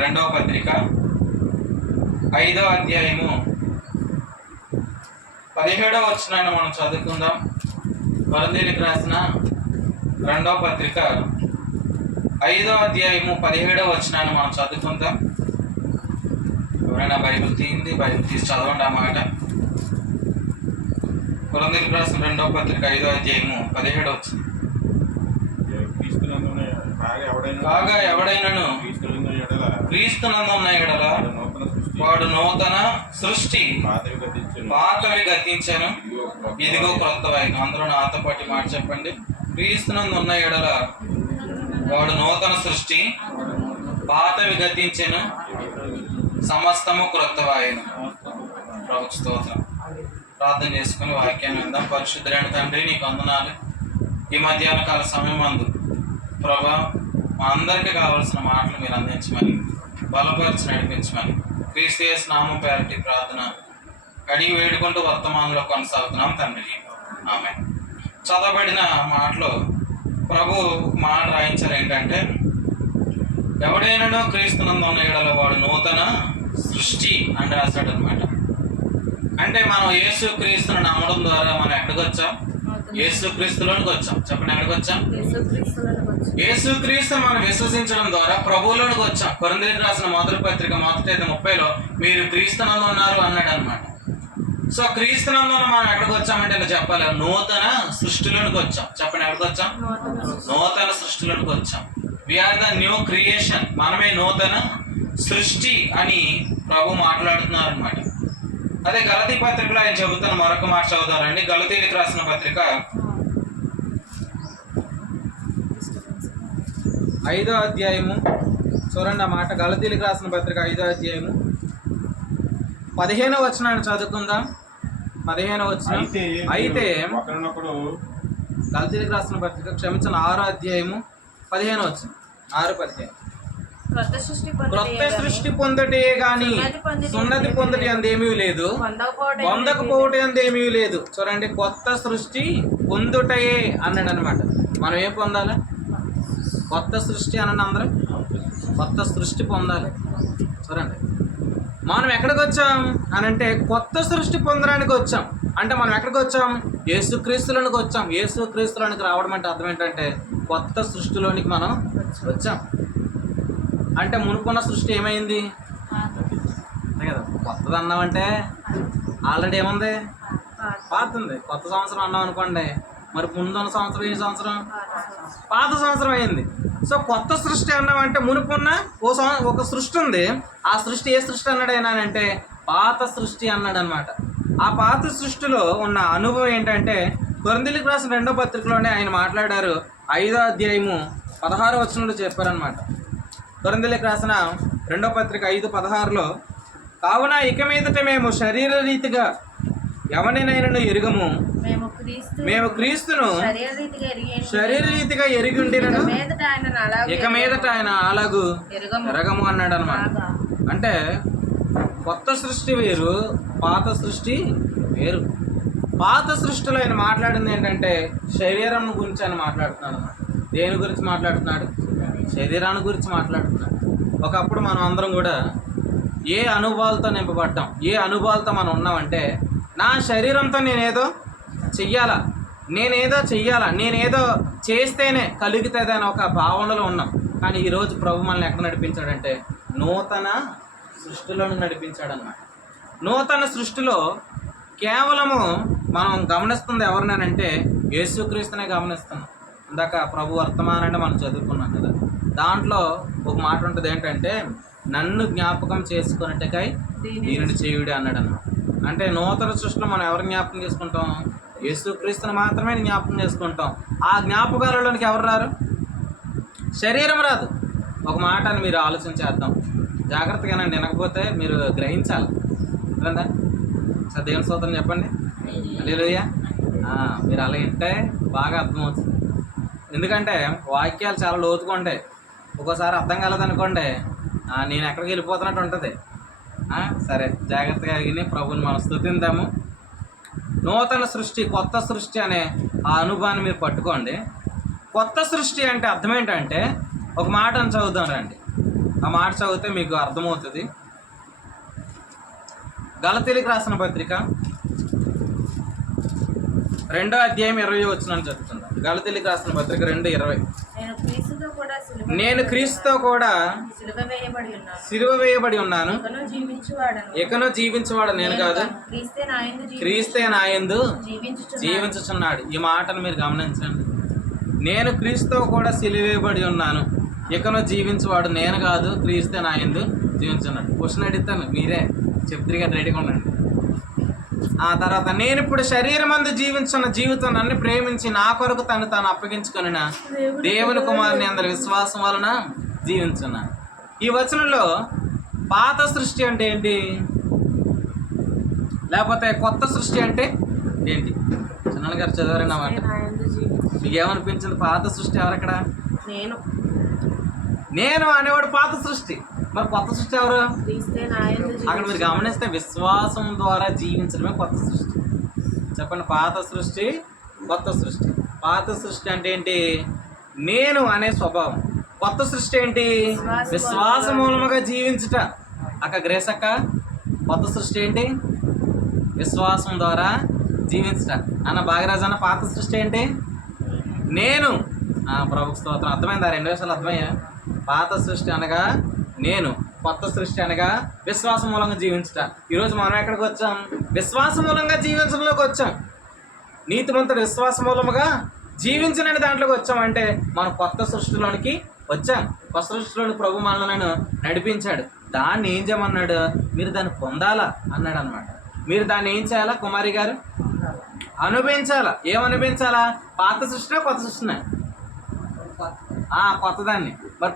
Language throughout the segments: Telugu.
రెండవ పత్రిక 5వ అధ్యాయము 17వ వచనాన్ని మనం చదువుకుందాం. కొరింథీయులకు రాసిన రెండవ పత్రిక 5వ అధ్యాయము 17వ వచనాన్ని మనం చదువుకుందాం. ఎవరైనా బైబిల్ తీసి చదవండి ఆ మాట. కొరింథీయులకు రాసిన రెండవ పత్రిక 5వ అధ్యాయము 17వ వచనం. కాగా ఎవడైనను క్రీస్తునందున్న ఎడల వాడు నూతన సృష్టి, పాతవి గతించెను, ఇదిగో క్రొత్తవైన. అందరూ నాతో పాటు మాట చెప్పండి. క్రీస్తునందున్న ఎడల వాడు నూతన సృష్టి, పాతవి గతించెను, సమస్తము క్రొత్తవాయను. ప్రభువు స్తోత్రం. ప్రార్థన చేసుకుని వాక్యాన్ని విందాం. పరిశుద్ధుడైన తండ్రి, నీకు వందనాలు. ఈ మధ్యాహ్న కాల సమయం అందు ప్రభా మా అందరికీ కావాల్సిన మాటలు మీరు అందించమని, బలపరిచి నడిపించమని క్రీస్తు యేసు నామం పేరటి ప్రార్థన అడిగి వేడుకుంటూ వర్తమానంలో కొనసాగుతున్నాం తండ్రి. ఆమె చదవబడిన మాటలో ప్రభు మాట రాయించారు ఏంటంటే, ఎవడైనానో క్రీస్తునందున్న ఎడల వాడు నూతన సృష్టి అని రాశాడు అనమాట. అంటే మనం యేసు క్రీస్తును నమ్మడం ద్వారా మనం ఎక్కడికి వచ్చాం? యేసు క్రీస్తులోనికి వచ్చాం. చెప్పండి, ఎక్కడికి వచ్చాం? యేసు క్రీస్తు మనం విశ్వసించడం ద్వారా ప్రభువులోనికి వచ్చాం. కొరింథీయులకు రాసిన మొదటి పత్రిక 1:30 మీరు క్రీస్తునందు ఉన్నారు అన్నాడు అనమాట. సో క్రీస్తునందున మనం ఎక్కడికి వచ్చామంటే ఇలా చెప్పాలి, నూతన సృష్టిలోనికి వచ్చాం. చెప్పండి, ఎక్కడికి వచ్చాం? నూతన సృష్టిలోనికి వచ్చాం. We are the new creation. మనమే నూతన సృష్టి అని ప్రభు మాట్లాడుతున్నారు అనమాట. అదే గలతీ పత్రికలో ఆయన చెబుతున్న మరొక మాట చదువుతారండి. గలతీయులకు రాసిన పత్రిక 5వ అధ్యాయము చూడండి ఆ మాట. గలతీయులకు రాసిన పత్రిక 5వ అధ్యాయము 15వ వచనాన్ని చదువుకుందాం. 15వ వచనం. అయితే గలతీయులకు రాసిన పత్రిక 6వ అధ్యాయము 15వ వచనం. 6:15 క్రొత్త సృష్టి పొందటే గాని సున్నతి పొందటి అందేమీ లేదు, పొందకపోవటే అందేమీ లేదు. చూడండి, కొత్త సృష్టి పొందుటయే అన్నాడు అనమాట. మనం ఏం పొందాలి? కొత్త సృష్టి అనండి అందరూ. కొత్త సృష్టి పొందాలి. చూడండి, మనం ఎక్కడికి వచ్చాం అని అంటే కొత్త సృష్టి పొందడానికి వచ్చాం. అంటే మనం ఎక్కడికి వచ్చాం? యేసుక్రీస్తులోనికి వచ్చాం. యేసుక్రీస్తులోనికి రావడం అంటే అర్థం ఏంటంటే కొత్త సృష్టిలోనికి మనం వచ్చాం. అంటే మునుకున్న సృష్టి ఏమైంది అంతే కదా. కొత్తది అన్నామంటే ఆల్రెడీ ఏముంది? పాత ఉంది. కొత్త సంవత్సరం అన్నాం అనుకోండి, మరి ముందున్న సంవత్సరం ఈ సంవత్సరం పాత సంవత్సరం అయింది. సో కొత్త సృష్టి అన్నామంటే మునుకున్న ఒక సృష్టి ఉంది. ఆ సృష్టి ఏ సృష్టి అన్నాడు ఆయన అంటే పాత సృష్టి అన్నాడు అనమాట. ఆ పాత సృష్టిలో ఉన్న అనుభవం ఏంటంటే కొరింథీయులకు రాసిన రెండో పత్రికలోనే ఆయన మాట్లాడారు. 5వ అధ్యాయము 16వ వచనంలో చెప్పారనమాట. కొరింథీయులకు రాసిన రెండో పత్రిక 5:16 కావున ఇక మీదట మేము శరీర రీతిగా ఎవరినైనా ఎరుగము, మేము క్రీస్తును శరీర రీతిగా ఎరిగి ఉండినను ఇక మీదట ఆయన అలాగూ ఎరగము అన్నాడు అనమాట. అంటే కొత్త సృష్టి వేరు, పాత సృష్టి వేరు. పాత సృష్టిలో ఆయన మాట్లాడింది ఏంటంటే శరీరం గురించి ఆయన మాట్లాడుతున్నాడు అన్నమాట. దేని గురించి మాట్లాడుతున్నాడు? శరీరాన్ని గురించి మాట్లాడుతున్నాడు. ఒకప్పుడు మనం అందరం కూడా ఏ అనుభవాలతో నింపబడ్డాం, ఏ అనుభవాలతో మనం ఉన్నామంటే నా శరీరంతో నేనేదో చెయ్యాలా, నేనేదో చేస్తేనే కలుగుతుంది అని ఒక భావనలో ఉన్నాం. కానీ ఈరోజు ప్రభు మనల్ని ఎక్కడ నడిపించాడంటే నూతన సృష్టిలోని నడిపించాడు అన్నమాట. నూతన సృష్టిలో కేవలము మనం గమనిస్తుంది ఎవరినంటే యేసుక్రీస్తునే గమనిస్తున్నాం. ఇందాక ప్రభు వర్తమానాన్ని మనం చదువుకున్నాం కదా, దాంట్లో ఒక మాట ఉంటుంది ఏంటంటే నన్ను జ్ఞాపకం చేసుకున్నట్టుకై దీనిని చేయుడి అన్నాడు అన్నమాట. అంటే నూతన సృష్టిలో మనం ఎవరిని జ్ఞాపకం చేసుకుంటాం? యేసుక్రీస్తుని మాత్రమే జ్ఞాపకం చేసుకుంటాం. ఆ జ్ఞాపకాలలోనికి ఎవరు రారు? శరీరం రాదు. ఒక మాటని మీరు ఆలోచించేద్దాం జాగ్రత్తగా. నన్ను వినకపోతే మీరు గ్రహించాలి. కదా సార్, దేవుని స్తోత్రం చెప్పండి. హల్లెలూయా. మీరు అలా వింటే బాగా అర్థమవుతుంది. ఎందుకంటే వాక్యాలు చాలా లోతుగా ఉంటాయి. ఒక్కోసారి అర్థం కాలేదనుకోండి, నేను ఎక్కడికి వెళ్ళిపోతున్నట్టు ఉంటుంది. సరే, జాగ్రత్తగా విని ప్రభుని మనం స్తుతిద్దాము. నూతన సృష్టి, కొత్త సృష్టి అనే ఆ అనుభవాన్ని మీరు పట్టుకోండి. కొత్త సృష్టి అంటే అర్థం ఏంటంటే ఒక మాటను చదువుదాం రండి. ఆ మాట చదివితే మీకు అర్థమవుతుంది. గలతీయులకు రాసిన పత్రిక 2వ అధ్యాయం 20 వచనం చదువుతున్నాను. గలతీయులకు రాసిన పత్రిక 2:20. నేను క్రీస్తుతో కూడా సిలువ వేయబడి ఉన్నాను, ఇకను జీవించువాడు నేను కాదు, క్రీస్తే నాయందు జీవించుచున్నాడు. ఈ మాటను మీరు గమనించండి. నేను క్రీస్తుతో కూడా సిలువ వేయబడి ఉన్నాను, ఇకను జీవించువాడు నేను కాదు, క్రీస్తే నాయందు జీవించున్నాడు. క్వశ్చన్ అడుగుతాను, మీరే చెప్తుగా రెడీగా ఉండండి. ఆ తర్వాత, నేను ఇప్పుడు శరీరమందు జీవించున్న జీవితం నన్ను ప్రేమించి నా కొరకు తాను అప్పగించుకొని దేవుని కుమారుని అందరి విశ్వాసం వలన జీవించున్నాను. ఈ వచనంలో పాత సృష్టి అంటే ఏంటి, లేకపోతే కొత్త సృష్టి అంటే ఏంటి? చిన్న గారు చదివారన్న మాట. మీకు ఏమనిపించింది? పాత సృష్టి ఎవరక్కడ? నేను అనేవాడు పాత సృష్టి. మరి కొత్త సృష్టి ఎవరు? అక్కడ మీరు గమనిస్తే విశ్వాసం ద్వారా జీవించడమే కొత్త సృష్టి. చెప్పండి, పాత సృష్టి, కొత్త సృష్టి. పాత సృష్టి అంటే ఏంటి? నేను అనే స్వభావం. కొత్త సృష్టి ఏంటి? విశ్వాస మూలముగా జీవించుట. గ్రేస్ అక్క, కొత్త సృష్టి ఏంటి? విశ్వాసం ద్వారా జీవించుట. భాగ్యరాజు అన్న, పాత సృష్టి ఏంటి? నేను. ప్రభుకు స్తోత్రం. అర్థమైందా? 2 విషయాలు అర్థమయ్యా? పాత సృష్టి అనగా నేను, కొత్త సృష్టి అనగా విశ్వాస మూలంగా జీవించుట. ఈరోజు మనం ఎక్కడికి వచ్చాం? విశ్వాస మూలంగా జీవించడంలోకి వచ్చాం. నీతిమంతుడు విశ్వాస మూలముగా జీవించిన దాంట్లోకి వచ్చామంటే మనం కొత్త సృష్టిలోనికి వచ్చాం. కొత్త సృష్టిలోని ప్రభు మనలను నడిపించాడు. దాన్ని ఏం చేయమన్నాడు? మీరు దాన్ని పొందాలా అన్నాడు అనమాట. మీరు దాన్ని ఏం చేయాలా కుమారి గారు? అనుభవించాలా. ఏమనుభవించాలా? పాత సృష్టినే, కొత్త సృష్టినే? కొత్తదాన్ని. మరి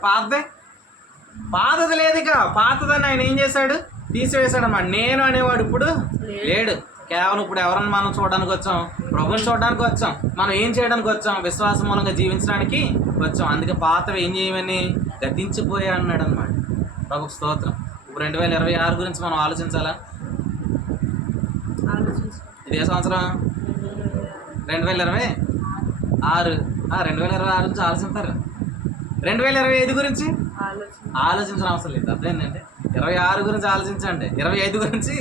పాతది లేదుగా. పాతదాన్ని ఆయన ఏం చేశాడు? తీసివేశాడు అన్నమాట. నేను అనేవాడు ఇప్పుడు లేడు. కేవలం ఇప్పుడు ఎవరన్నా మనం చూడడానికి వచ్చాం? ప్రభుని చూడడానికి వచ్చాం. మనం ఏం చేయడానికి వచ్చాం? విశ్వాసం మూలంగా జీవించడానికి వచ్చాం. అందుకే పాతవి ఏం చేయమని గతించిపోయా అన్నాడు అనమాట. ప్రభుకు స్తోత్రం. ఇప్పుడు 2026 గురించి మనం ఆలోచించాలా? ఇది ఏ సంవత్సరం? 2026. 2026 గురించి ఆలోచిస్తారు. 2025 గురించి ఆలోచించిన అవసరం లేదు. అర్థమైందండి? 26 గురించి ఆలోచించండి. 25 గురించి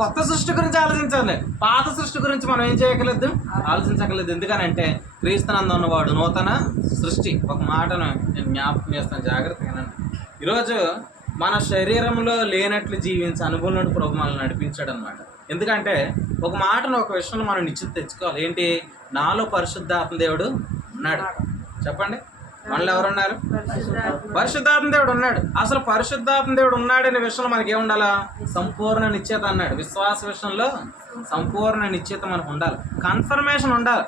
కొత్త సృష్టి గురించి ఆలోచించండి. పాత సృష్టి గురించి మనం ఏం చేయగలదు? ఆలోచించగలదు. ఎందుకనంటే క్రీస్తునందు ఉన్నవాడు నూతన సృష్టి. ఒక మాటను నేను జ్ఞాపకం చేస్తాను, జాగ్రత్తగా. ఈరోజు మన శరీరంలో లేనట్లు జీవించే అనుభవంలో ప్రభు మనల్ని నడిపించాడు అనమాట. ఎందుకంటే ఒక మాటను, ఒక విషయంలో మనం నిశ్చిత తెచ్చుకోవాలి. ఏంటి? నాలో పరిశుద్ధాత్మ దేవుడు ఉన్నాడు. చెప్పండి, మనలో ఎవరున్నారు? పరిశుద్ధాత్మ దేవుడు ఉన్నాడు. అసలు పరిశుద్ధాత్మ దేవుడు ఉన్నాడనే విషయంలో మనకి ఏముండాలా? సంపూర్ణ నిశ్చయత అన్నాడు. విశ్వాస విషయంలో సంపూర్ణ నిశ్చయత మనకు ఉండాలి. కన్ఫర్మేషన్ ఉండాలి.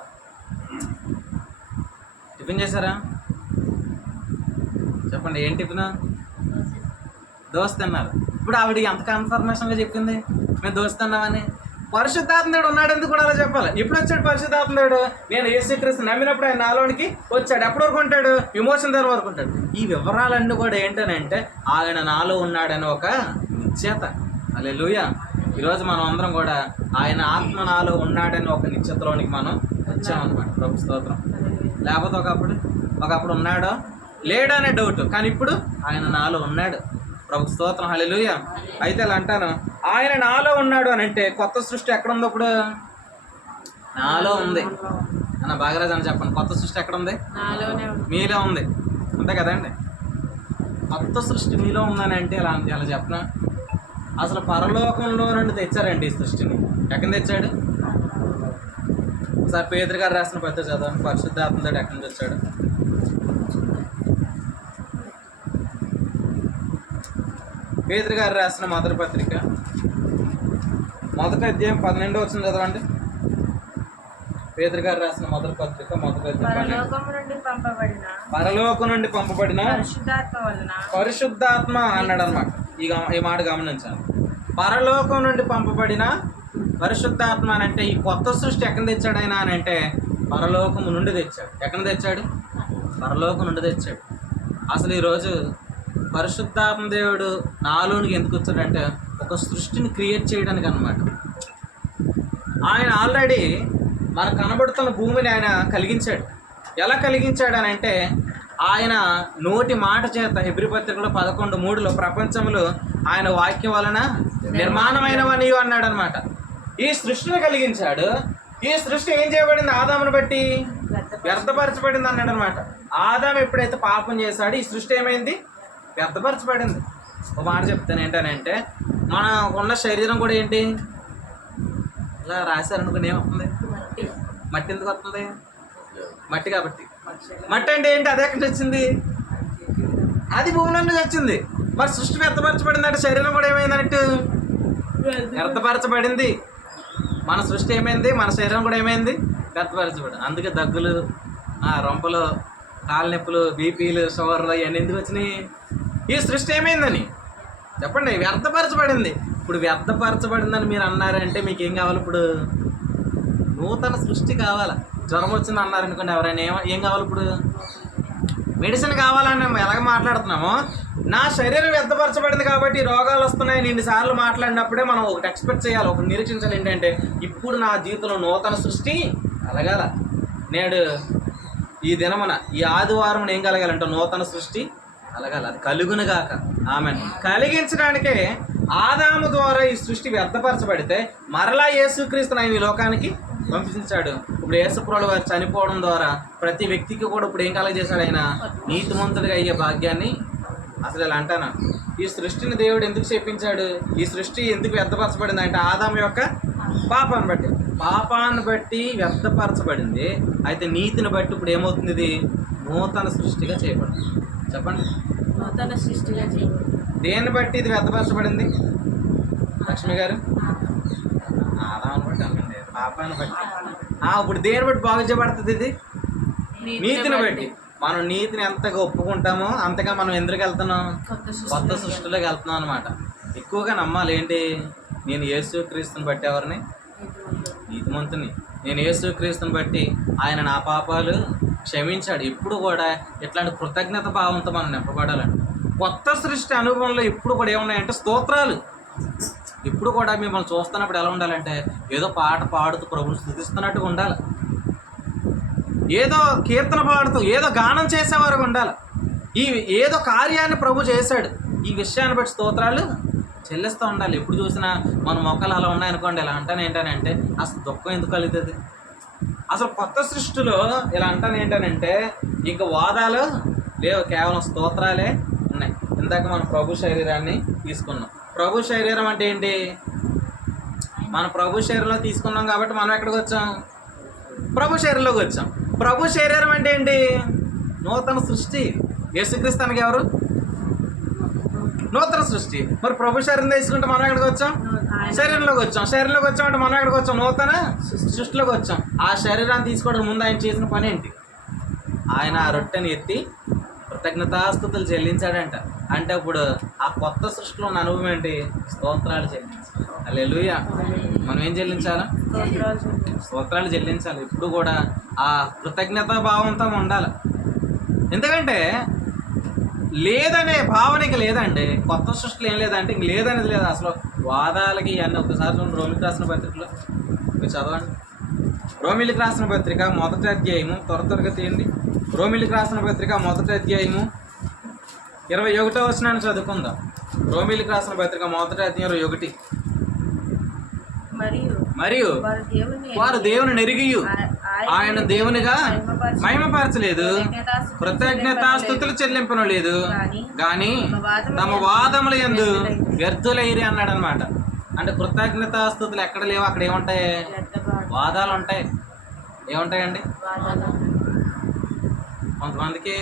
టిఫిన్ చేశారా? చెప్పండి, ఏం టిఫిన్? దోశ తిన్నారు. ఇప్పుడు ఆవిడ ఎంత కన్ఫర్మేషన్గా చెప్పింది మేము దోశ తిన్నామని. పరిశుద్ధాత్మ దేవుడు ఉన్నాడు. ఎందుకు కూడా అలా చెప్పాలి? ఎప్పుడు వచ్చాడు పరిశుద్ధాత్మ దేవుడు? నేను యేసుక్రీస్తు నమ్మినప్పుడు ఆయన నాలోనికి వచ్చాడు. ఎప్పటి వరకు ఉంటాడు? విమోచన దినం వరకు ఉంటాడు. ఈ వివరాలన్నీ కూడా ఏంటనంటే ఆయన నాలో ఉన్నాడని ఒక నిశ్చయత. హల్లెలూయా. ఈరోజు మనం అందరం కూడా ఆయన ఆత్మ నాలో ఉన్నాడని ఒక నిశ్చయతలోనికి మనం వచ్చామన్నమాట. ప్రభు స్తోత్రం. లేకపోతే ఒకప్పుడు ఉన్నాడో లేడో అనే డౌట్. కానీ ఇప్పుడు ఆయన నాలో ఉన్నాడు. ప్రభు స్తోత్రం. హల్లెలూయా. అయితే అలా అంటాను, ఆయన నాలో ఉన్నాడు అని అంటే కొత్త సృష్టి ఎక్కడ ఉంది? ఇప్పుడు నాలో ఉంది. భాగరాజు అని చెప్పండి, కొత్త సృష్టి ఎక్కడ ఉంది? మీలో ఉంది. అంతే కదండి? కొత్త సృష్టి మీలో ఉందని అంటే ఎలా చెప్పనా? అసలు పరలోకంలో నుండి తెచ్చారండి ఈ సృష్టిని. ఎక్కడ తెచ్చాడు? ఒకసారి పేతురు గారు రాసిన పత్రిక చదవండి. పరిశుద్ధాత్మతో ఎక్కడి నుంచి వచ్చాడు? పేతురు గారు రాసిన మొదటి పత్రిక 1వ అధ్యాయం 12వ వచనం చదవండి. పేతురు గారు రాసిన మొదటి పత్రిక 1వ అధ్యాయం 12. పరలోకం నుండి పంపబడిన పరిశుద్ధాత్మ అన్నాడు అనమాట. ఈ మాట గమనించాలి. పరలోకం నుండి పంపబడిన పరిశుద్ధాత్మ అని అంటే ఈ కొత్త సృష్టి ఎక్కడ తెచ్చాడు ఆయన అని అంటే పరలోకము నుండి తెచ్చాడు. ఎక్కడ తెచ్చాడు? పరలోకం నుండి తెచ్చాడు. అసలు ఈరోజు పరిశుద్ధాత్మ దేవుడు నాలోనికి ఎందుకు వచ్చాడంటే ఒక సృష్టిని క్రియేట్ చేయడానికి అన్నమాట. ఆయన ఆల్రెడీ మనకు కనబడుతున్న భూమిని ఆయన కలిగించాడు. ఎలా కలిగించాడు అని అంటే ఆయన నోటి మాట చేత హెబ్రీ పత్రికలో 11:3 ప్రపంచంలో ఆయన వాక్యం వలన నిర్మాణమైనవని అన్నాడు అనమాట. ఈ సృష్టిని కలిగించాడు. ఈ సృష్టి ఏం చేయబడింది? ఆదామును బట్టి వ్యర్థపరచబడింది అన్నాడు అనమాట. ఆదాము ఎప్పుడైతే పాపం చేశాడో ఈ సృష్టి ఏమైంది? వ్యర్థపరచబడింది. ఒక మాట చెప్తాను ఏంటనంటే, మనకున్న శరీరం కూడా ఏంటి? ఇలా రాశారనుకుని ఏమవుతుంది? మట్టి ఎందుకు వస్తుంది? మట్టి కాబట్టి. మట్టి అంటే ఏంటి? అది ఎక్కడి నుంచి వచ్చింది? అది భూమిలో నుంచి వచ్చింది. మరి సృష్టి వ్యర్థపరచబడింది అంటే శరీరం కూడా ఏమైంది అన్నట్టు? వ్యర్థపరచబడింది. మన సృష్టి ఏమైంది? మన శరీరం కూడా ఏమైంది? వ్యర్థపరచబడింది. అందుకే దగ్గులు, రొంపలు, కాళ్ళ నొప్పులు, బీపీలు, షుగర్లు ఇవన్నీ ఎందుకు వచ్చినాయి? ఈ సృష్టి ఏమైందని చెప్పండి? వ్యర్థపరచబడింది. ఇప్పుడు వ్యర్థపరచబడిందని మీరు అన్నారంటే మీకు ఏం కావాలి? ఇప్పుడు నూతన సృష్టి కావాలా? జ్వరం వచ్చింది అన్నారనుకోండి ఎవరైనా ఏం కావాలి? ఇప్పుడు మెడిసిన్ కావాలని ఎలాగ మాట్లాడుతున్నామో, నా శరీరం వ్యర్థపరచబడింది కాబట్టి రోగాలు వస్తున్నాయి నేను ఇన్నిసార్లు మాట్లాడినప్పుడే మనం ఒకటి ఎక్స్పెక్ట్ చేయాలి, ఒకటి నిరీక్షించాలి. ఏంటంటే ఇప్పుడు నా జీవితంలో నూతన సృష్టి కలగాల. నేడు ఈ దినమున ఈ ఆదివారం ఏం కలగాలంటే నూతన సృష్టి కలగాలి. అది కలుగునుగాక. ఆమెన్. కలిగించడానికే ఆదాము ద్వారా ఈ సృష్టి వ్యర్థపరచబడితే మరలా యేసుక్రీస్తుని ఆయన ఈ లోకానికి పంపించాడు. ఇప్పుడు యేసుప్రభువు వారు చనిపోవడం ద్వారా ప్రతి వ్యక్తికి కూడా ఇప్పుడు ఏం కలగజేశాడు? ఆయన నీతిమంతుడిగా అయ్యే భాగ్యాన్ని. అసలు ఇలా అంటాను, ఈ సృష్టిని దేవుడు ఎందుకు చేపించాడు? ఈ సృష్టి ఎందుకు వ్యర్థపరచబడింది అంటే ఆదాము యొక్క పాపాన్ని బట్టి వ్యర్థపరచబడింది. అయితే నీతిని బట్టి ఇప్పుడు ఏమవుతుంది? ఇది నూతన సృష్టిగా చేయబడింది. చెప్పండి, నూతన సృష్టిగా చేయబడింది. దేన్ని బట్టి ఇది వ్యర్థపరచబడింది? లక్ష్మి గారు, ఆదాముని బట్టి అనుకోండి, పాపాన్ని బట్టి. ఇప్పుడు దేని బట్టి బాగు చేయబడుతుంది? ఇది నీతిని బట్టి. మనం నీతిని ఎంతగా ఒప్పుకుంటామో అంతగా మనం ఎందుకు వెళ్తున్నాం? కొత్త సృష్టిలోకి వెళ్తున్నాం అనమాట. ఎక్కువగా నమ్మాలి ఏంటి? నేను యేసుక్రీస్తుని బట్టి ఎవరిని? నీతిమంతుని. నేను యేసుక్రీస్తుని బట్టి ఆయన నా పాపాలు క్షమించాడు. ఇప్పుడు కూడా ఇట్లాంటి కృతజ్ఞత భావంతో మనం నింపబడాలండి. కొత్త సృష్టి అనుభవంలో ఇప్పుడు కూడా ఏమున్నాయంటే స్తోత్రాలు. ఇప్పుడు కూడా మిమ్మల్ని చూస్తున్నప్పుడు ఎలా ఉండాలంటే ఏదో పాట పాడుతూ ప్రభుని స్తుతిస్తున్నట్టుగా ఉండాలి. ఏదో కీర్తన పాడుతూ ఏదో గానం చేసేవారు ఉండాలి. ఏదో కార్యాన్ని ప్రభు చేశాడు, ఈ విషయాన్ని బట్టి స్తోత్రాలు చెల్లిస్తూ ఉండాలి. ఎప్పుడు చూసినా మన మొక్కలు అలా ఉన్నాయనుకోండి, ఇలా ఏంటంటే అసలు దుఃఖం ఎందుకు కలుగుతుంది? అసలు కొత్త సృష్టిలో ఇలా ఏంటంటే ఇంకా వాదాలు లేవు, కేవలం స్తోత్రాలే ఉన్నాయి. ఇందాక మనం ప్రభు శరీరాన్ని తీసుకున్నాం. ప్రభు శరీరం అంటే ఏంటి? మన ప్రభు శరీరంలో తీసుకున్నాం కాబట్టి మనం ఎక్కడికి వచ్చాం? ప్రభు శరీరంలోకి వచ్చాం. ప్రభు శరీరం అంటే ఏంటి? నూతన సృష్టి. యేసుక్రీస్తు అనగా ఎవరు? నూతన సృష్టి. మరి ప్రభు శరీరం తీసుకుంటే మనం ఎక్కడికి వచ్చాం? శరీరంలోకి వచ్చాం. శరీరంలోకి వచ్చామంటే మనం ఎక్కడికి వచ్చాం? నూతన సృష్టిలోకి వచ్చాం. ఆ శరీరాన్ని తీసుకోవడం ముందు ఆయన చేసిన పని ఏంటి? ఆయన ఆ రొట్టెని ఎత్తి కృతజ్ఞతాస్తుతులు చెల్లించాడంట. అంటే ఇప్పుడు ఆ కొత్త సృష్టిలో ఉన్న అనుభవం ఏంటి? స్తోత్రాలు చెల్లించాలి. హల్లెలూయా. మనం ఏం చెల్లించాలి? స్తోత్రాలు చెల్లించాలి. ఇప్పుడు కూడా ఆ కృతజ్ఞతా భావంతో ఉండాలి. ఎందుకంటే లేదనే భావన ఇంక లేదండి. కొత్త సృష్టిలో ఏం లేదంటే ఇంక లేదనేది లేదు. అసలు వాదాలకి ఇవన్నీ ఒకసారి చూడండి. రోమిలికి రాసిన పత్రికలో మీరు చదవండి. రోమిలికి రాసిన పత్రిక 1వ అధ్యాయము, త్వరగా తీయండి. రోమిలికి రాసిన పత్రిక 1వ అధ్యాయము 21వ వచనాన్ని చదువుకుందాం. రోమిలికి రాసిన పత్రిక 1వ అధ్యాయం 21. మరియు వారు దేవుని ఎరిగియు ఆయన దేవునిగా మహిమపరచలేదు, కృతజ్ఞతాస్తుతులు చెల్లింపను లేదు, కానీ తమ వాదముల యందు వ్యర్థులైరి అన్నాడు అనమాట. అంటే కృతజ్ఞతాస్తుతులు ఎక్కడ లేవు, అక్కడ ఏముంటాయి? వాదాలు ఉంటాయి. ఏముంటాయండి? కొంతమందికి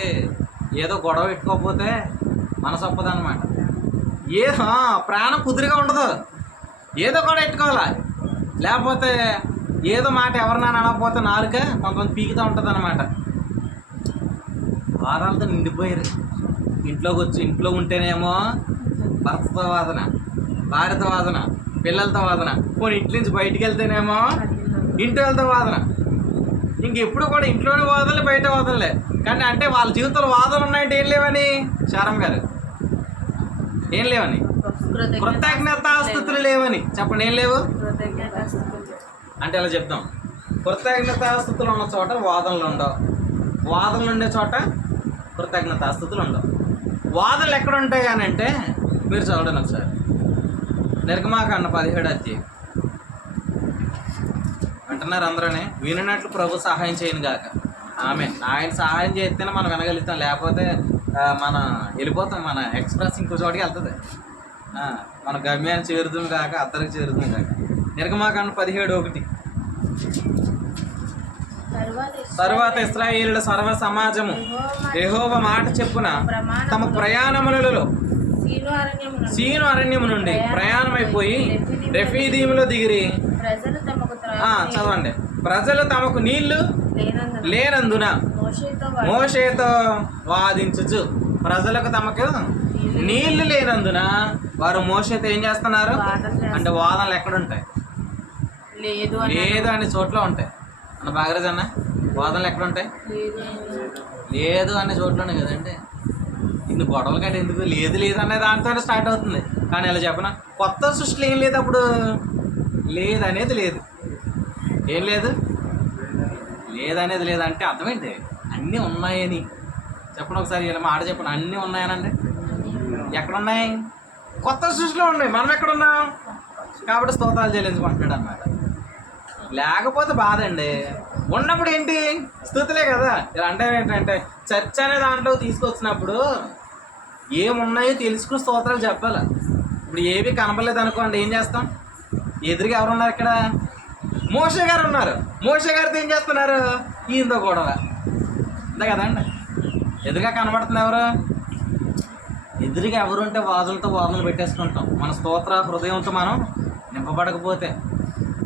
ఏదో గొడవ పెట్టుకోకపోతే మనసు ఒప్పదన్నమాట. ప్రాణం కుదురుగా ఉండదు, ఏదో కూడా పెట్టుకోవాలి. లేకపోతే ఏదో మాట ఎవరినైనా అనకపోతే నాలుక కొంతమంది పీకుతూ ఉంటుంది అన్నమాట. వాదాలతో నిండిపోయారు. ఇంట్లో ఉంటేనేమో భర్తతో వాదన, భార్యతో వాదన, పిల్లలతో వాదన. పోనీ ఇంటి నుంచి బయటికి వెళ్తేనేమో ఇంటి వాళ్ళతో వాదన. ఇంకెప్పుడు కూడా ఇంట్లోనే వాదనలే, బయట వాదనలే. కానీ అంటే వాళ్ళ జీవితంలో వాదనలు ఉన్నాయంటే ఏం లేవని? శారం గారు, ఏం లేవని? కృతజ్ఞతాస్తుతులు లేవని. చెప్పండి, ఏం లేవు అంటే అలా చెప్తాం. కృతజ్ఞతాస్తుతులు ఉన్న చోట వాదనలు ఉండవు, వాదనలు ఉండే చోట కృతజ్ఞతాస్తుతులు ఉండవు. వాదనలు ఎక్కడ ఉంటాయి అని అంటే మీరు చదవండి ఒకసారి నిర్గమాకాండం 17వ అధ్యాయం. అంటున్నారు అందరూనే, విననట్లు ప్రభు సహాయం చేయను గాక. ఆయన సహాయం చేస్తేనే మనం వినగలుగుతాం, లేకపోతే మనం వెళ్ళిపోతాం. మన ఎక్స్ప్రెస్ ఇంకో చోటికి వెళ్తుంది. మన గమ్యాన్ని చేరుతుంది కాక అద్దరికి చేరుతుంది కాక. నిర్గమాకాండం 17:1. తరువాత ఇశ్రాయేలుల సర్వ సమాజము యెహోవా మాట చెప్పున తమ ప్రయాణములలో సీను అరణ్యము నుండి ప్రయాణమైపోయి రెఫీదీములో దిగిరి. చదవండి. ప్రజలు తమకు నీళ్లు లేనందున మోషేతో వాదించుచు. ప్రజలకు తమకు నీళ్లు లేనందున వారు మోషేతో ఏం చేస్తున్నారు అంటే వాదనలు ఎక్కడుంటాయి? లేదు అనే చోట్ల ఉంటాయి. మన బాగరాజ్ అన్న, వాదనలు ఎక్కడుంటాయి? లేదు అనే చోట్లోనే కదండి. ఇన్ని గొడవలు కంటే ఎందుకు? లేదు లేదు అనే దాంతోనే స్టార్ట్ అవుతుంది. కానీ ఇలా చెప్పనా, కొత్త సృష్టిలో ఏం లేదు. అప్పుడు లేదు అనేది లేదు. ఏం లేదు? లేదనేది లేదంటే అర్థం ఏంటి? అన్నీ ఉన్నాయని చెప్పండి ఒకసారి. ఇలా మాట చెప్పండి. అన్నీ ఉన్నాయనండి. ఎక్కడున్నాయి? కొత్త సృష్టిలో ఉన్నాయి. మనం ఎక్కడున్నాం? కాబట్టి స్తోత్రాలు చెల్లించుకుంటున్నాడు అన్నమాట. లేకపోతే బాధ అండి. ఉన్నప్పుడు ఏంటి? స్తుతులే కదా. ఇలా అంటే ఏంటంటే చర్చ అనే దాంట్లో తీసుకొచ్చినప్పుడు ఏమున్నాయో తెలుసుకుని స్తోత్రాలు చెప్పాలి. ఇప్పుడు ఏవి కనపడలేదు అనుకోండి, ఏం చేస్తాం? ఎదురుగా ఎవరున్నారు? ఇక్కడ మోషే గారు ఉన్నారు. మోషే గారితో ఏం చేస్తున్నారు? ఈయనతో గొడవ. అంతే కదండి. ఎదురుగా కనబడుతుంది ఎవరు? ఎదురుగా ఎవరు ఉంటే వాదులు పెట్టేసుకుంటాం. మన స్తోత్ర హృదయంతో మనం నింపబడకపోతే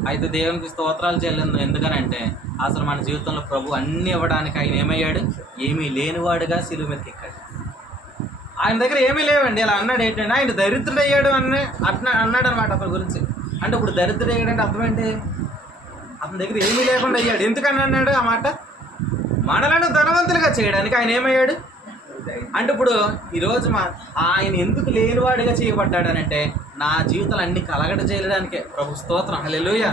అయితే దేవునికి స్తోత్రాలు చెల్లింది. ఎందుకనంటే అసలు మన జీవితంలో ప్రభు అన్నీ ఇవ్వడానికి ఆయన ఏమయ్యాడు? ఏమీ లేనివాడుగా సిలువ మీదకి ఎక్కాడు. ఆయన దగ్గర ఏమీ లేవండి. ఇలా అన్నాడు ఏంటంటే ఆయన దరిద్రుడు అయ్యాడు అన్నాడు అనమాట అతని గురించి. అంటే ఇప్పుడు దరిద్రుడు అయ్యాడంటే అర్థం ఏంటి? అతని దగ్గర ఏమీ లేకుండా అయ్యాడు. ఎందుకని అన్నాడు ఆ మాట? మనలను ధనవంతులుగా చేయడానికి ఆయన ఏమయ్యాడు అంటే ఇప్పుడు ఈరోజు ఆయన ఎందుకు లేనివాడిగా చేయబడ్డాడనంటే నా జీవితాలు అన్నీ కలగట చేయడానికే. ప్రభు స్తోత్రం, హల్లెలూయా.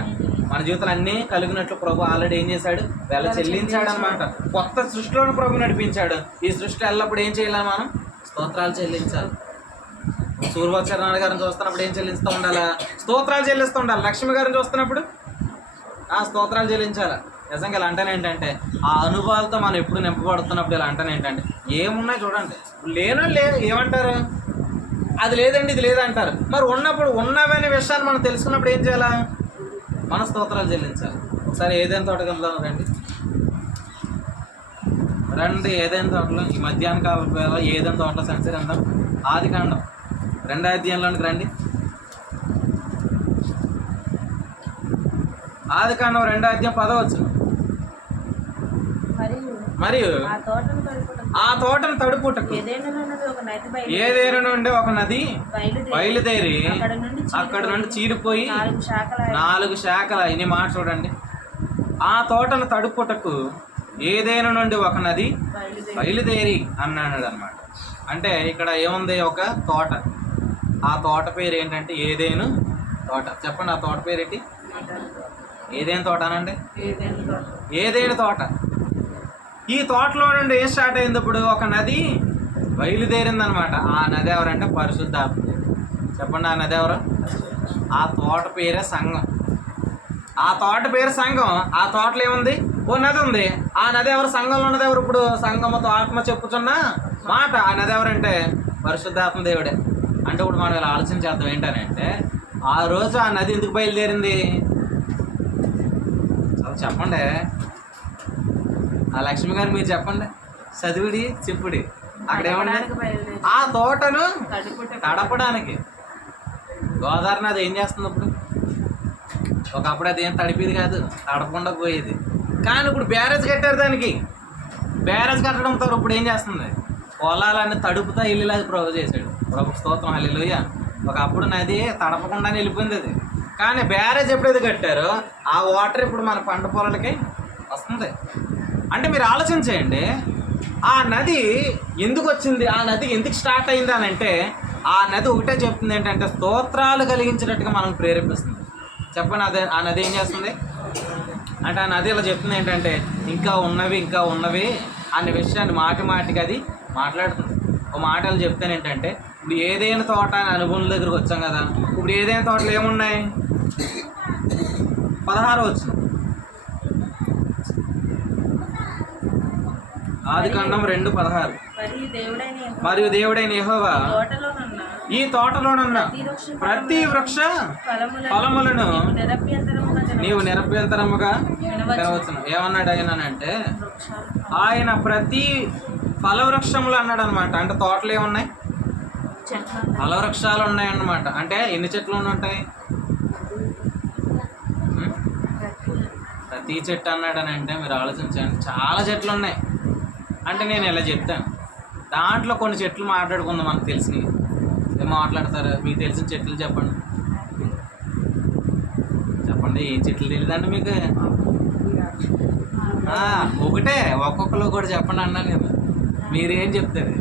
మన జీవితాలు అన్నీ కలిగినట్లు ప్రభు ఆల్రెడీ ఏం చేశాడు? వెల చెల్లించాడు అనమాట. కొత్త సృష్టిలోని ప్రభు నడిపించాడు. ఈ సృష్టి ఎల్లప్పుడు ఏం చేయాలి? మనం స్తోత్రాలు చెల్లించాలి. సూర్యవత్సరాయణ గారిని చూస్తున్నప్పుడు ఏం చెల్లిస్తూ ఉండాలా? స్తోత్రాలు చెల్లిస్తూ ఉండాలి. లక్ష్మి గారిని చూస్తున్నప్పుడు స్తోత్రాలు చెల్లించాలి. నిజంగా ఇలా అంటాను ఏంటంటే ఆ అనుభవాలతో మనం ఎప్పుడు నింపబడుతున్నప్పుడు ఇలా అంటాను ఏంటంటే ఏమున్నాయి చూడండి. ఏమంటారు? అది లేదండి ఇది లేదంటారు. మరి ఉన్నప్పుడు ఉన్నవనే విషయాన్ని మనం తెలుసుకున్నప్పుడు ఏం చేయాలా? మన స్తోత్రాలు చెల్లించాలి. ఒకసారి ఏదైనా తోటకి వెళ్దాం రండి. ఏదైనా తోటలో ఈ మధ్యాహ్న కాలం ఏదైనా తోటలో సెన్సర్ వెళ్దాం. ఆదికాండం 2వ అధ్యాయంలోనికి రండి. ఆదికాండం 2వ అధ్యాయం 10వ వచనం. మరియు ఆ తోటను తడుపుటకు ఏదేను నుండి ఒక నది బయలుదేరి అక్కడ నుండి చీడిపోయి 4 శాఖల. ఇన్ని మాట చూడండి. ఆ తోటను తడుపుటకు ఏదేను నుండి ఒక నది బయలుదేరి అన్నాడు అనమాట. అంటే ఇక్కడ ఏముంది? ఒక తోట. ఆ తోట పేరు ఏంటంటే ఏదేను తోట. చెప్పండి ఆ తోట పేరు ఏంటి? ఏదేను తోట అనండి. ఏదేను తోట. ఈ తోటలో నుండి ఏం స్టార్ట్ అయింది? ఇప్పుడు ఒక నది బయలుదేరింది అనమాట. ఆ నది ఎవరంటే పరిశుద్ధాత్మ. చెప్పండి ఆ నది ఎవరు? ఆ తోట పేరే సంఘం. ఆ తోట పేరు సంఘం. ఆ తోటలో ఏముంది? ఓ నది ఉంది. ఆ నది ఎవరు? సంఘంలో ఉన్నది ఎవరు? ఇప్పుడు సంఘముతో ఆత్మ చెప్పుచున్న మాట. ఆ నది ఎవరంటే పరిశుద్ధాత్మ దేవుడే. అంటే ఇప్పుడు మనం ఇలా ఆలోచించేద్దాం ఏంటనంటే ఆ రోజు ఆ నది ఎందుకు బయలుదేరింది? చెప్పండి. ఆ లక్ష్మి గారు మీరు చెప్పండి. చదివిడి చెప్పుడి. అక్కడ ఏమన్నా ఆ తోటను తడపడానికి. గోదావరి నది ఏం చేస్తుంది ఇప్పుడు? ఒకప్పుడు అది ఏం తడిపేది కాదు, తడపకుండా పోయేది. కానీ ఇప్పుడు బ్యారేజ్ కట్టారు. దానికి బ్యారేజ్ కట్టడంతో ఇప్పుడు ఏం చేస్తుంది? పొలాలన్నీ తడుపుతా వెళ్ళేలాగా ప్రభు చేశాడు. ప్రభు స్తోత్రం, హల్లెలూయా. ఒకప్పుడు నది తడపకుండానే వెళ్ళిపోయింది అది. కానీ బ్యారేజ్ ఎప్పుడైతే కట్టారో ఆ వాటర్ ఇప్పుడు మన పంట పొలాలకి వస్తుంది. అంటే మీరు ఆలోచించేయండి, ఆ నది ఎందుకు వచ్చింది? ఆ నది ఎందుకు స్టార్ట్ అయింది అని అంటే ఆ నది ఒకటే చెప్తుంది ఏంటంటే స్తోత్రాలు కలిగించినట్టుగా మనం ప్రేరేపిస్తుంది. చెప్పండి. ఆ నది ఏం చేస్తుంది అంటే ఆ నది ఇలా చెప్తుంది ఏంటంటే ఇంకా ఉన్నవి అనే విషయాన్ని మాటికి అది మాట్లాడుతుంది. ఒక మాటలు చెప్తాను ఏంటంటే, ఇప్పుడు ఏదైనా తోట అని అనుభవం దగ్గరకు వచ్చాం కదా. ఇప్పుడు ఏదైనా తోటలు ఏమున్నాయి? 16 వచ్చిన ఆదికాండం 2:16. మరియు దేవుడైన యెహోవా ఈ తోటలోనున్న ప్రతి వృక్ష ఫలములను నీవు నిరభ్యంతరముగా తినవచ్చును. ఏమన్నాడు ఆయన అంటే, ఆయన ప్రతి ఫలవృక్షములు అన్నాడు అనమాట. అంటే తోటలు ఏమున్నాయి? ఫలవృక్షాలు ఉన్నాయన్నమాట. అంటే ఎన్ని చెట్లు ఉంటాయి? ప్రతి చెట్టు అన్నాడు అని అంటే మీరు ఆలోచించండి, చాలా చెట్లు ఉన్నాయి. అంటే నేను ఎలా చెప్తాను, దాంట్లో కొన్ని చెట్లు మాట్లాడుకుందాం. మనకు తెలిసినవి ఏం మాట్లాడతారు? మీకు తెలిసిన చెట్లు చెప్పండి. చెప్పండి, ఏ చెట్లు తెలియదండి మీకు? ఒకటే, ఒక్కొక్కరు కూడా చెప్పండి అన్నాను కదా. మీరేం చెప్తారు?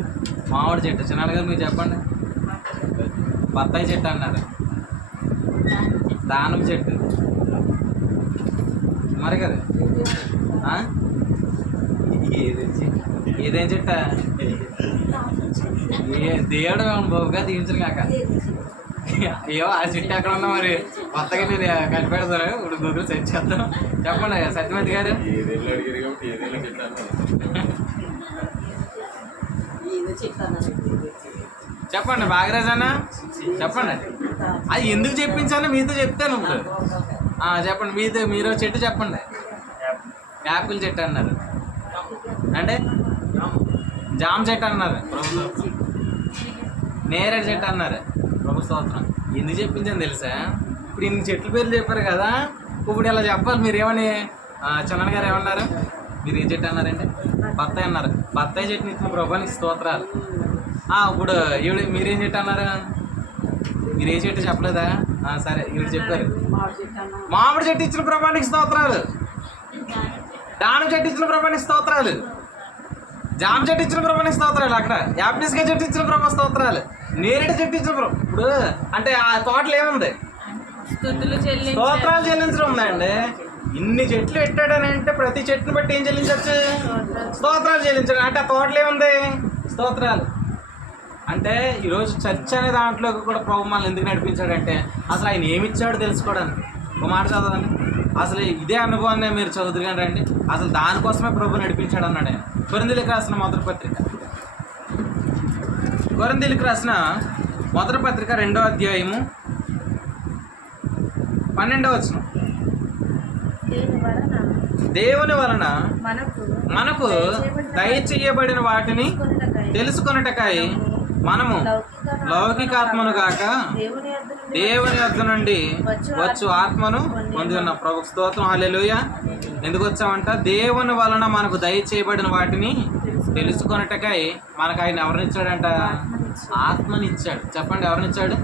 మామిడి చెట్టు చిన్నాడు కదా, మీరు చెప్పండి. బత్తాయి చెట్టు అన్నారు, దానిమ్మ చెట్టు మరి కదా. ఏదేం చెట్ట? దేవుడు బాబుగా దీవించరు కాక. ఏవో ఆ చెట్టు ఎక్కడ ఉన్నా మరి కొత్తగా నేను కనిపెడతాను. ఇప్పుడు గూగుల్ సెర్చ్ చేద్దాం. చెప్పండి సత్యవతి గారు. చెప్పండి బాగరాజ్ అన్న, చెప్పండి. అది ఎందుకు చెప్పించానో మీతో చెప్తాను ఇప్పుడు. చెప్పండి, మీరు చెట్టు చెప్పండి. యాపిల్ చెట్టు అన్నారు, అంటే జామ చెట్టు అన్నారు, నేరేడు చెట్టు అన్నారు. ప్రభు స్తోత్రం. ఎందుకు చెప్పించని తెలుసా? ఇప్పుడు ఇన్ని చెట్ల పేర్లు చెప్పారు కదా, ఇప్పుడు ఇలా చెప్పాలి. మీరు ఏమని చందన్ గారు ఏమన్నారు? మీరు ఏ చెట్టు అన్నారంటే బత్తాయి అన్నారు. బత్తాయి చెట్టుని ఇచ్చిన ప్రభునికి స్తోత్రాలు. ఇప్పుడు ఈవిడ మీరేం చెట్టు అన్నారు? మీరు ఏ చెట్టు చెప్పలేదా? సరే, ఈవిడ చెప్పారు. మామిడి చెట్టు ఇచ్చిన ప్రభునికి స్తోత్రాలు, దానిమ్మ చెట్టు ఇచ్చిన ప్రభునికి స్తోత్రాలు, జామ చెట్టు ఇచ్చిన ప్రభునికి స్తోత్రాలు, అక్కడ యాపిల్స్కాయ చెట్టు ఇచ్చిన ప్రభు స్తోత్రాలు, నేరేడు చెట్టు ఇచ్చిన ప్రభు. ఇప్పుడు అంటే ఆ తోటలు ఏముంది? స్తోత్రాలు చెల్లించడం ఉందండి. ఇన్ని చెట్లు పెట్టాడని అంటే ప్రతి చెట్టును బట్టి ఏం చెల్లించవచ్చు? స్తోత్రాలు చెల్లించడం. అంటే ఆ తోటలు ఏముంది? స్తోత్రాలు. అంటే ఈరోజు చర్చ్ అనే దాంట్లో కూడా ప్రభు మనల్ని ఎందుకు నడిపించాడంటే అసలు ఆయన ఏమిచ్చాడో తెలుసుకోవడానికి. ఒక మాట చదవండి, అసలు ఇదే అనుభవాన్ని మీరు చదువుతుగా రండి. అసలు దానికోసమే ప్రభు నడిపించాడు అన్నాడు ఆయన. కొరింథీయులకు రాసిన మొదటి పత్రిక, కొరింథీయులకు రాసిన మొదటి పత్రిక 2వ అధ్యాయము 12వ వచనం. దేవుని వలన మనకు దయచేయబడిన వాటిని తెలుసుకొనుటకై మనము లౌకికాత్మను గాక దేవుని యొద్ద నుండి వచ్చు ఆత్మను పొంది ఉన్నాం. ప్రభు స్తోత్రం, హల్లెలూయా. ఎందుకు వచ్చామంట? దేవుని వలన మనకు దయచేయబడిన వాటిని తెలుసుకొనుటకై మనకు ఆయన ఎవరినిచ్చాడంట? ఆత్మనిచ్చాడు. చెప్పండి, ఎవరినిచ్చాడు?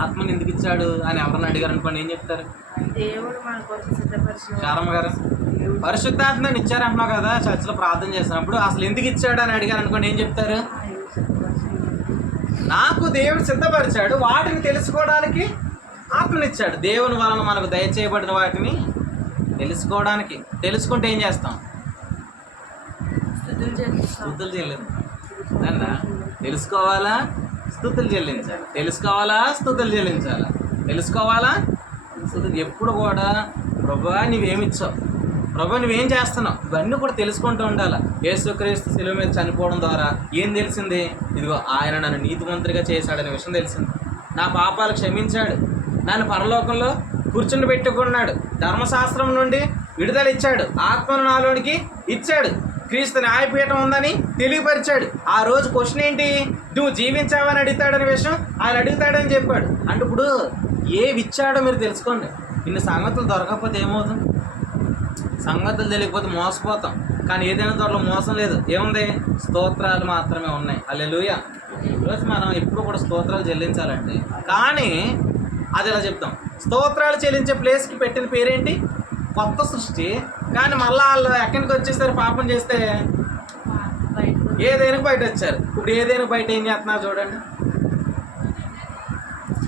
ఆత్మని ఎందుకు ఇచ్చాడు అని ఎవరన్నా అడిగారు అనుకోండి, ఏం చెప్తారు? చారమ్మ గారు, పరిశుద్ధాత్మని ఇచ్చారంటున్నావు కదా చర్చిలో ప్రార్థన చేసినప్పుడు, అసలు ఎందుకు ఇచ్చాడు అని అడిగారు అనుకోండి, ఏం చెప్తారు? నాకు దేవుడు సిద్ధపరిచాడు, వాటిని తెలుసుకోవడానికి ఆత్మనిచ్చాడు. దేవుని వలన మనకు దయచేయబడిన వాటిని తెలుసుకోవడానికి. తెలుసుకుంటే ఏం చేస్తాం? స్తుతులు చెల్లించాలి. తెలుసుకోవాలా? స్తుతులు చెల్లించాలి. తెలుసుకోవాలా? స్తుతులు చెల్లించాలా? తెలుసుకోవాలా? స్తుతులు. ఎప్పుడు కూడా ప్రభువా నువ్వేమిచ్చావు, ప్రభు నువ్వేం చేస్తున్నావు, ఇవన్నీ కూడా తెలుసుకుంటూ ఉండాలి. యేసుక్రీస్తు శిలువ మీద చనిపోవడం ద్వారా ఏం తెలిసింది? ఇదిగో ఆయన నన్ను నీతిమంతుడిగా చేశాడనే విషయం తెలిసింది. నా పాపాలు క్షమించాడు, నన్ను పరలోకంలో కూర్చుని పెట్టుకున్నాడు, ధర్మశాస్త్రం నుండి విడుదల ఇచ్చాడు, ఆత్మను నాలోనికి ఇచ్చాడు, క్రీస్తు న్యాయపీఠం ఉందని తెలియపరిచాడు. ఆ రోజు క్వశ్చన్ ఏంటి? నువ్వు జీవించావని అడుగుతాడనే విషయం ఆయన అడుగుతాడని చెప్పాడు. అంటే ఇప్పుడు ఏవి ఇచ్చాడో మీరు తెలుసుకోండి. ఇన్ని సంగతులు దొరకకపోతే ఏమవుతుంది? సంగతులు తెలియకపోతే మోసపోతాం. కానీ ఏదైనా త్వరలో మోసం లేదు. ఏముంది? స్తోత్రాలు మాత్రమే ఉన్నాయి. హల్లెలూయా. ఈరోజు మనం ఎప్పుడు కూడా స్తోత్రాలు చెల్లించాలండి. కానీ అది ఇలా చెప్తాం, స్తోత్రాలు చెల్లించే ప్లేస్కి పెట్టిన పేరేంటి? కొత్త సృష్టి. కానీ మళ్ళీ వాళ్ళు ఎక్కడికి వచ్చేసరి పాపం చేస్తే ఏదైనా బయట వచ్చారు. ఇప్పుడు ఏదైనా బయట ఏం చేస్తున్నారు చూడండి.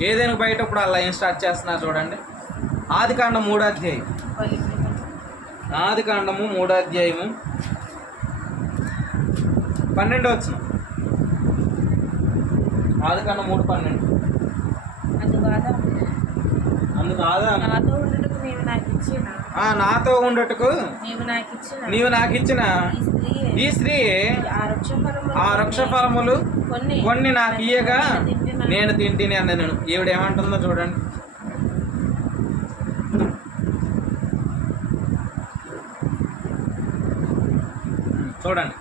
ఏదైనా బయట ఇప్పుడు అలా ఏం స్టార్ట్ చేస్తున్నారు చూడండి. ఆదికాండం 3వ అధ్యాయం, ఆదికాండము 3వ అధ్యాయము 12 వచ్చిన ఆదికాండం 3:12. అందుకు ఆదాము నాతో ఉండటకు నీవు నాకు ఇచ్చిన ఈ స్త్రీ ఆ వృక్ష ఫలములు కొన్ని నాకు ఇయ్యగా నేను తింటిని అన్న. నేను ఈవిడ ఏమంటుందో చూడండి. చూడండి,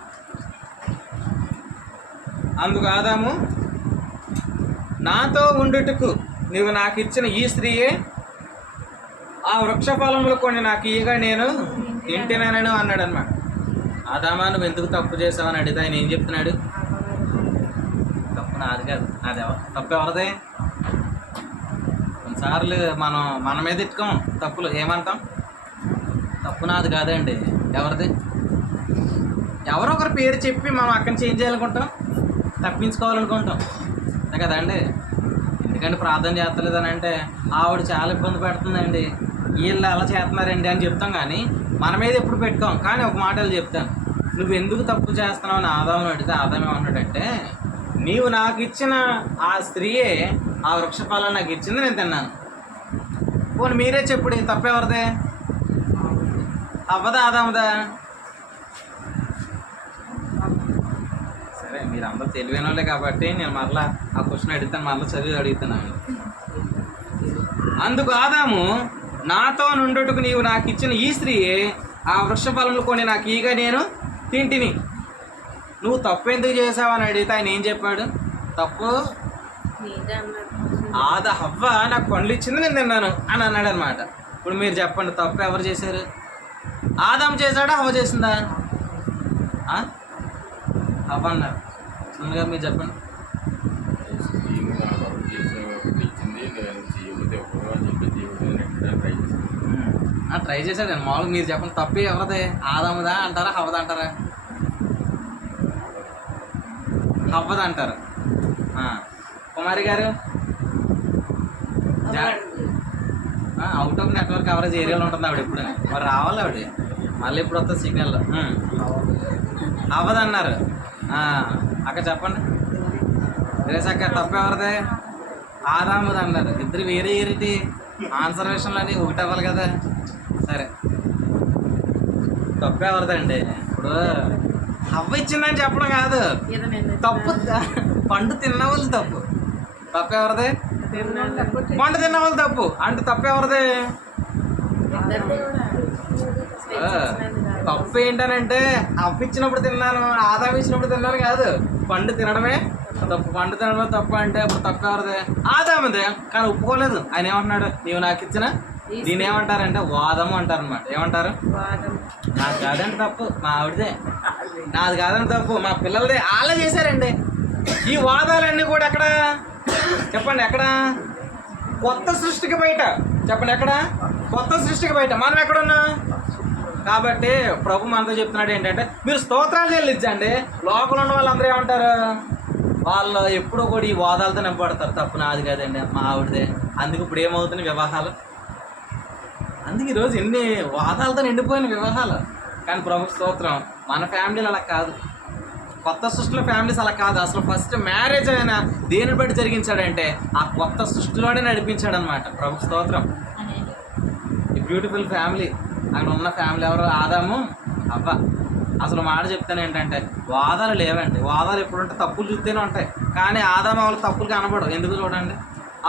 అందుకు ఆదాము నాతో ఉండుటకు నీవు నాకు ఇచ్చిన ఈ స్త్రీయే ఆ వృక్ష ఫలములు కొన్ని నాకు ఇయ్యగా నేను తింటినానని అన్నాడు అనమాట. ఆదామా నువ్వు ఎందుకు తప్పు చేసావని అడిగితే ఆయన ఏం చెప్తున్నాడు? తప్పు నాది కాదు, తప్పు ఎవరిదే? కొన్నిసార్లు మన మీద ఇట్టుకోం తప్పులు, ఏమంటాం? తప్పు నాది కాదండి, ఎవరిది? ఎవరో ఒకరి పేరు చెప్పి మనం అక్కడి చేంజ్ చేయాలనుకుంటాం, తప్పించుకోవాలనుకుంటాం అంతే కదండి. ఎందుకంటే ప్రార్థన చేస్తలేదని అంటే ఆవిడ చాలా ఇబ్బంది పెడుతుందండి, వీళ్ళు అలా చేస్తున్నారండి అని చెప్తాం, కానీ మన మీద ఎప్పుడు పెట్టుకోం. కానీ ఒక మాటలు చెప్తాను, నువ్వు ఎందుకు తప్పు చేస్తున్నావు అని ఆదాముని అడిగితే ఆదాము ఏమన్నాడంటే, నీవు నాకు ఇచ్చిన ఆ స్త్రీయే ఆ వృక్ష ఫలాలు నాకు ఇచ్చింది, నేను తిన్నాను. పోనీ మీరే చెప్పుడు, తప్పు ఎవరిదే? అవ్వదా ఆదాముదా? సరే, మీరు అందరూ తెలివైన వాళ్ళే కాబట్టి నేను మరలా ఆ క్వశ్చన్ అడుగుతాను, మరలా చదివి అడుగుతున్నాను. అందుకు ఆదాము నాతో నుండుటకు నీవు నాకు ఇచ్చిన ఈ స్త్రీ ఆ వృక్ష ఫలములు కొన్ని నాకు ఈగ నేను తింటిని. నువ్వు తప్పు ఎందుకు చేసావని అడిగితే ఆయన ఏం చెప్పాడు? తప్పు హవ్వ నాకు పండ్లు ఇచ్చింది, నేను తిన్నాను అని అన్నాడు అనమాట. ఇప్పుడు మీరు చెప్పండి, తప్పు ఎవరు చేశారు? ఆదాము చేశాడా, హవ్వ చేసిందా? హవ్వ అన్నారు. ముందుగా మీరు చెప్పండి. ట్రై చేశాడండి. మామూలుగా మీరు చెప్పండి, తప్పి ఎవరిదే? ఆదాముదా అంటారా, హవ్వదా అంటారా? హవ్వదా అంటారు. కుమారి గారు, అవుట్ ఆఫ్ నెట్వర్క్ కవరేజ్ ఏరియాలో ఉంటుంది ఆవిడ. ఎప్పుడు మరి రావాలి ఆవిడ, మళ్ళీ ఇప్పుడు వస్తుంది సిగ్నల్. అవ్వదన్నారు. అక్క చెప్పండి. రేసక్క, తప్పు ఎవరిదే? ఆదాముది అన్నారు. ఇద్దరు వేరే ఏరిటి ఆన్సర్ విషయంలో అని ఒకటి అవ్వాలి కదా. సరే, తప్పు ఎవరిదండి? ఇప్పుడు హవ్వ ఇచ్చిందని చెప్పడం కాదు, తప్పు పండు తిన్న వాళ్ళు తప్పు. తప్పు ఎవరిదే? పండు తిన్న వాళ్ళు తప్పు అంటే తప్పు ఎవరిదే? తప్పు ఏంటనంటే హవ్వ ఇచ్చినప్పుడు తిన్నాను, ఆదాము ఇచ్చినప్పుడు తిన్నాను కాదు, పండు తినడమే తప్పు. పండు తినడమే తప్పు అంటే అప్పుడు తప్పు ఎవరిదే? ఆదాముదే. కానీ ఒప్పుకోలేదు. ఆయన ఏమంటున్నాడు? నీవు నాకు ఇచ్చిన దీని ఏమంటారంటే వాదము అంటారు అనమాట. ఏమంటారు? నాకు కాదండి తప్పు, మా ఆవిడదే. నాది కాదండి తప్పు, మా పిల్లలదే. అలా చేశారండి. ఈ వాదాలన్నీ కూడా ఎక్కడ చెప్పండి? ఎక్కడ? కొత్త సృష్టికి బయట. చెప్పండి, ఎక్కడ? కొత్త సృష్టికి బయట. మనం ఎక్కడున్నా? కాబట్టి ప్రభు మనతో చెప్తున్నాడు ఏంటంటే, మీరు స్తోత్రాలు చెల్లించండి. లోపల ఉన్న వాళ్ళందరూ ఏమంటారు? వాళ్ళు ఎప్పుడో కూడా ఈ వాదాలతో నింపబడతారు. తప్పు నాది కాదండి, మా ఆవిడదే. అందుకు ఇప్పుడు ఏమవుతున్నాయి వివాహాలు? అందుకే ఈరోజు ఎన్ని వాదాలతో నిండిపోయిన వివాహాలు. కానీ ప్రభు స్తోత్రం, మన ఫ్యామిలీలు అలా కాదు. కొత్త సృష్టిలో ఫ్యామిలీస్ అలా కాదు. అసలు ఫస్ట్ మ్యారేజ్ ఆయన దేని బట్టి జరిగించాడంటే ఆ కొత్త సృష్టిలోనే నడిపించాడు అనమాట. ప్రభు స్తోత్రం. ఈ బ్యూటిఫుల్ ఫ్యామిలీ. అక్కడ ఉన్న ఫ్యామిలీ ఎవరు? ఆదాము, హవ్వ. అసలు మాట చెప్తాను ఏంటంటే, వాదాలు లేవండి. వాదాలు ఎప్పుడుంటే తప్పులు చూస్తేనే ఉంటాయి, కానీ ఆదాము వాళ్ళ తప్పులు కనబడవు. ఎందుకు చూడండి,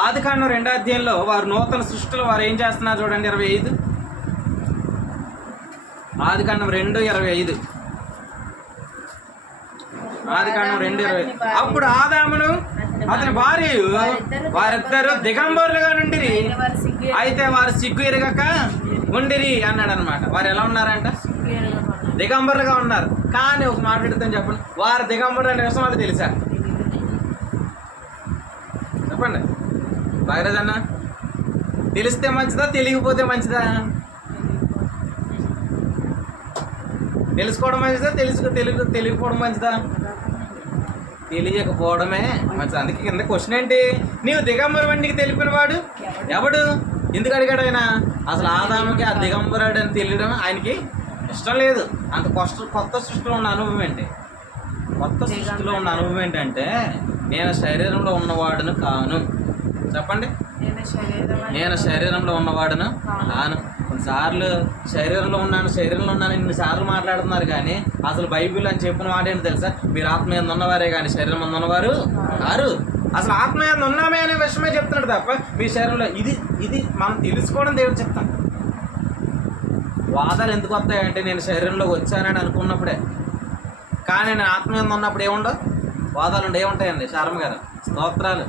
ఆదికాండం 2వ అధ్యాయంలో వారు నూతన సృష్టిలో వారు ఏం చేస్తున్నారు చూడండి. 25 ఆదికాండం 2:25. ఆదికాండం 2:20. అప్పుడు ఆదామును అతని భార్య వారిద్దరు దిగంబరులుగా నుండిరి, అయితే వారు సిగ్గు ఎరగక ఉండిరి అన్నాడు అనమాట. వారు ఎలా ఉన్నారంట? దిగంబరులుగా ఉన్నారు. కానీ ఒక మాట అడుగుతాను చెప్పండి, వారు దిగంబరులు అనే విషయం వాళ్ళు తెలుసా? చెప్పండి భాగరాజ్ అన్న. తెలిస్తే మంచిదా, తెలియకపోతే మంచిదా? తెలుసుకోవడం మంచిదా, తెలియకపోవడం మంచిదా? తెలియకపోవడమే మంచిది. అందుకే కింద క్వశ్చన్ ఏంటి? నీవు దిగంబరు అని నీకు తెలిపిన వాడు ఎవడు? ఎందుకు అడిగాడు ఆయన? అసలు ఆదాముకి ఆ దిగంబరుడు అని తెలియడం ఆయనకి ఇష్టం లేదు. అంత కొత్త సృష్టిలో ఉన్న అనుభవం ఏంటి? కొత్త సృష్టిలో ఉన్న అనుభవం ఏంటంటే నేను శరీరంలో ఉన్నవాడును కాను. చెప్పండి, నేను శరీరంలో ఉన్నవాడును కాను. కొన్నిసార్లు శరీరంలో ఉన్నాను ఇన్నిసార్లు మాట్లాడుతున్నారు, కానీ అసలు బైబిల్ అని చెప్పిన మాట ఏంటి తెలుసా? మీరు ఆత్మ మీద ఉన్నవారే కానీ శరీరం మీద ఉన్నవారు కారు. అసలు ఆత్మ మీద ఉన్నామే అనే విషయమే చెప్తున్నాడు తప్ప మీ శరీరంలో ఇది మనం తెలుసుకోవడం దేవుడు చెప్తాం. వాదాలు ఎందుకు వస్తాయంటే నేను శరీరంలోకి వచ్చానని అనుకున్నప్పుడే, కానీ నేను ఆత్మ మీద ఉన్నప్పుడు ఏముండవు, వాదాలు ఏముంటాయండి? శారమ్మ గారు, స్తోత్రాలు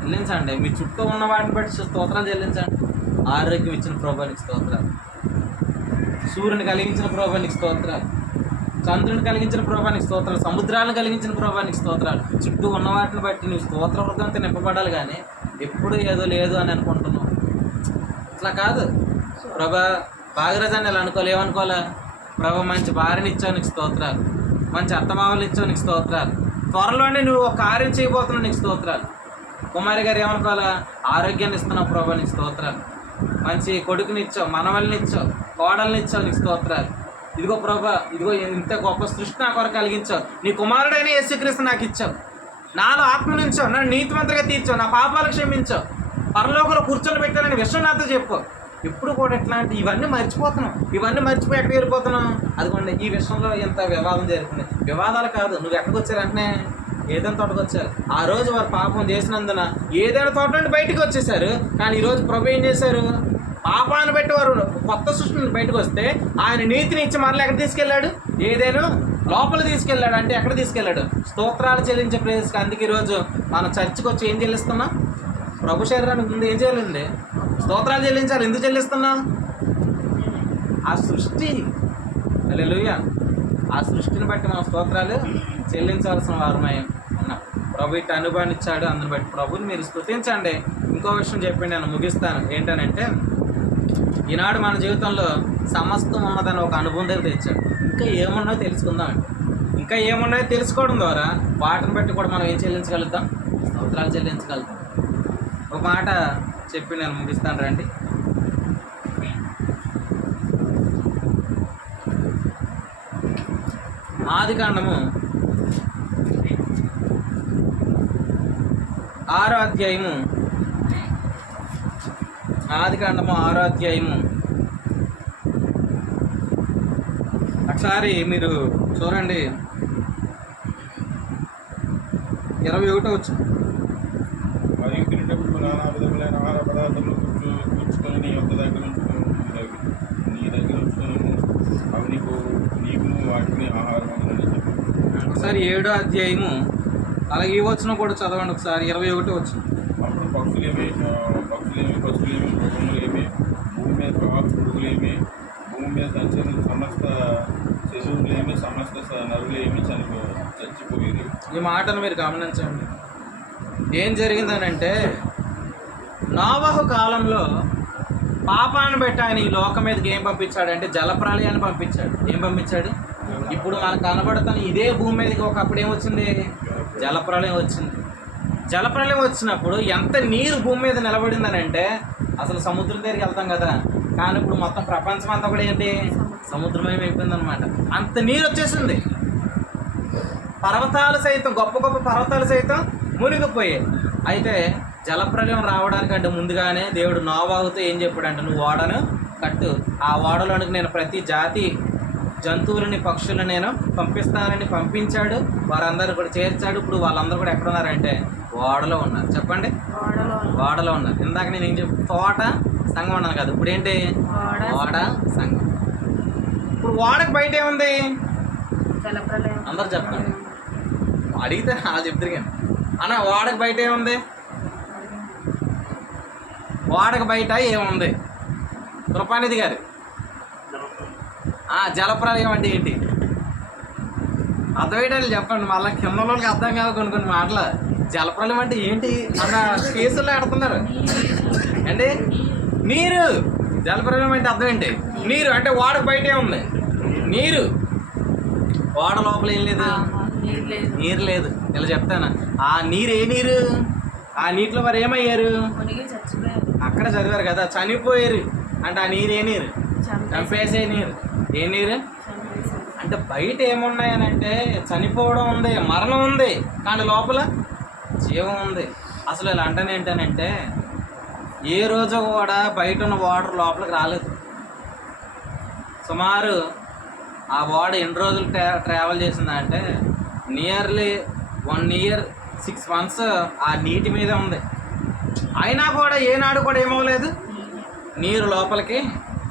చెల్లించండి. మీ చుట్టూ ఉన్న వాటిని బట్టి స్తోత్రాలు చెల్లించండి. ఆరోగ్యం ఇచ్చిన ప్రభువునికి స్తోత్రాలు, సూర్యుని కలిగించిన ప్రభువునికి స్తోత్రాలు, చంద్రుని కలిగించిన ప్రభువునికి స్తోత్రాలు, సముద్రాలను కలిగించిన ప్రభువునికి స్తోత్రాలు. చుట్టూ ఉన్న వాటిని బట్టి నువ్వు స్తోత్ర హృదయంతో నింపబడాలి, కానీ ఎప్పుడు ఏదో లేదు అని అనుకుంటున్నావు. అట్లా కాదు. ప్రభా భాగరథాన్ని ఇలా అనుకోవాలి, ఏమనుకోవాలా? ప్రభు మంచి భార్యని ఇచ్చావు నీకు స్తోత్రాలు, మంచి అత్తమావలు ఇచ్చావు నీకు స్తోత్రాలు, త్వరలోనే నువ్వు ఒక కార్యం చేయబోతున్నావు నీకు స్తోత్రాలు. కుమారి గారు ఏమనుకోవాలా? ఆరోగ్యాన్ని ఇస్తున్నావు ప్రభు నీకు స్తోత్రాలు, మంచి కొడుకుని ఇచ్చావు, మనవల్ని ఇచ్చావు, కోడల్ని ఇచ్చావు నీకు స్తోత్రాలు. ఇదిగో ప్రభా, ఇదిగో ఇంత గొప్ప సృష్టి నా కొరకు కలిగించావు, నీ కుమారుడైన యేసుక్రీస్తు నాకు ఇచ్చావు, నాలో ఆత్మను ఇచ్చావు, నన్ను నీతిమంతులుగా తీర్చావు, నా పాపాలు క్షమించావు, పరలోకంలో కూర్చొని పెట్టాలని విషయం నాతో చెప్పు. ఇప్పుడు కూడా ఎట్లాంటి ఇవన్నీ మర్చిపోతున్నాం, ఇవన్నీ మర్చిపోయి ఎక్కడికి వెళ్ళిపోతున్నాం? అదిగోండి, ఈ విషయంలో ఎంత వివాదం జరుగుతుంది. వివాదాలు కాదు, నువ్వు ఎక్కడికి వచ్చారు వెంటనే ఏదైనా తోటకు వచ్చారు. ఆ రోజు వారు పాపం చేసినందున ఏదైనా తోట నుండి బయటకు వచ్చేసారు. కానీ ఈరోజు ప్రభు ఏం చేశారు? పాపాన్ని బట్టి వారు కొత్త సృష్టిని బయటకు వస్తే ఆయన నీతిని ఇచ్చి మరలా ఎక్కడ తీసుకెళ్ళాడు? ఏదైనా లోపల తీసుకెళ్ళాడు. అంటే ఎక్కడ తీసుకెళ్ళాడు? స్తోత్రాలు చెల్లించే ప్లేస్కి. అందుకే ఈరోజు మనం చర్చికి వచ్చి ఏం చెల్లిస్తున్నాం? ప్రభు శరీరానికి ముందు ఏం చేయాలండి? స్తోత్రాలు చెల్లించాలి. ఎందుకు చెల్లిస్తున్నాం? ఆ సృష్టి, హల్లెలూయా, ఆ సృష్టిని బట్టి మనం స్తోత్రాలు చెల్లించాల్సిన వారమై ఉన్నాం. ప్రభు ఇటు అనుభవాన్ని ఇచ్చాడు, అందుని బట్టి ప్రభుని మీరు స్తుతించండి. ఇంకో విషయం చెప్పండి, నేను ముగిస్తాను. ఏంటనంటే, ఈనాడు మన జీవితంలో సమస్తం ఉన్నదని ఒక అనుభవం దగ్గర తెచ్చాడు. ఇంకా ఏమున్నాయో తెలుసుకుందామండి. ఇంకా ఏమున్నాయో తెలుసుకోవడం ద్వారా వాటిని బట్టి కూడా మనం ఏం చెల్లించగలుగుతాం? స్తోత్రాలు చెల్లించగలుగుతాం. ఒక మాట చెప్పి నేను ముగిస్తాను రండి. ఆదికాండము 6వ అధ్యాయము, ఆదికాండము 6వ అధ్యాయము ఒకసారి మీరు చూడండి. 21వ వచనం. మరియు తినేటప్పుడు నానా విధములైన ఆహార పదార్థములు కూర్చుకొని నీ యొక్క దగ్గర ఉంచుకొని అవి నీకు వాటిని ఆహారం ఒకసారి 7వ అధ్యాయము అలాగే ఈ వచనం కూడా చదవండి ఒకసారి. 21వ వచనం. అప్పుడు పక్షులేమి మృగములేమి, భూమి మీద పురుగులేమి, భూమి మీద సంచరించిన సమస్త శిశువులేమి, సమస్త నరులేమి చచ్చిపోయేది. ఈ మాటను మీరు గమనించండి. ఏం జరిగిందనంటే, నోవహు కాలంలో పాపాన్ని బట్టి ఆయన ఈ లోకం మీదకి ఏం పంపించాడంటే జలప్రళయాన్ని పంపించాడు. ఏం పంపించాడు? ఇప్పుడు మనకు కనబడుతున్న ఇదే భూమి మీదకి ఒకప్పుడు ఏమొచ్చింది? జలప్రళయం వచ్చింది. జలప్రళయం వచ్చినప్పుడు ఎంత నీరు భూమి మీద నిలబడిందని అంటే అసలు సముద్రం దగ్గరికి వెళ్తాం కదా, కానీ ఇప్పుడు మొత్తం ప్రపంచం అంతా కూడా ఏంటి? సముద్రమయం అయిపోయిందనమాట. అంత నీరు వచ్చేసింది. పర్వతాలు సైతం, గొప్ప గొప్ప పర్వతాలు సైతం మునిగిపోయాయి. అయితే జలప్రళయం రావడానికంటే ముందుగానే దేవుడు నోవాహుతో ఏం చెప్పాడంటే, నువ్వు ఓడను కట్టు, ఆ ఓడలోనికి నేను ప్రతి జాతి జంతువులని పక్షులను నేను పంపిస్తానని పంపించాడు. వారందరూ కూడా చేర్చాడు. ఇప్పుడు వాళ్ళందరూ కూడా ఎక్కడ ఉన్నారంటే ఓడలో ఉన్నారు. చెప్పండి, ఓడలో ఉన్నారు. ఇందాక నేను ఏం తోట సంఘం ఉన్నాను కదా, ఇప్పుడు ఏంటి? ఓడ సంఘం. ఇప్పుడు ఓడకు బయట ఏముంది? అందరు చెప్పండి, అడిగితే అలా చెప్తారు కానీ అన్న, ఓడకు బయట ఏముంది? ఓడకు బయట ఏముంది? కృపానిధి గారు, జలప్రలయం అంటే ఏంటి అర్థమయ్యేటట్లు చెప్పండి. మళ్ళీ కింద వాళ్ళకి అర్థం కాదు కొన్ని మాటలు. జలప్రలయం అంటే ఏంటి అన్న కేసుల్లో ఆడుతున్నారు అంటే నీరు. జలప్రలయం అంటే అర్థం ఏంటి? నీరు. అంటే ఓడకు బయటే ఉంది నీరు, ఓడ లోపల ఏం లేదు, నీరు లేదు. ఇలా చెప్తాను. ఆ నీరు ఏ నీరు? ఆ నీటిలో మరి ఏమయ్యారు? అక్కడ చదివారు కదా, చనిపోయారు. అంటే ఆ నీరు ఏ నీరు? చంపేసే నీరు. ఏ నీరు? అంటే బయట ఏమున్నాయనంటే చనిపోవడం ఉంది, మరణం ఉంది, కానీ లోపల జీవం ఉంది. అసలు ఇలా అంటాను ఏంటనంటే ఏ రోజు కూడా బయట ఉన్న వాటర్ లోపలికి రాలేదు. సుమారు ఆ వాడ ఎన్ని రోజులు ట్రావెల్ చేసిందంటే నియర్లీ 1 year 6 months ఆ నీటి మీద ఉంది. అయినా కూడా ఏనాడు కూడా ఏమవ్వలేదు, నీరు లోపలికి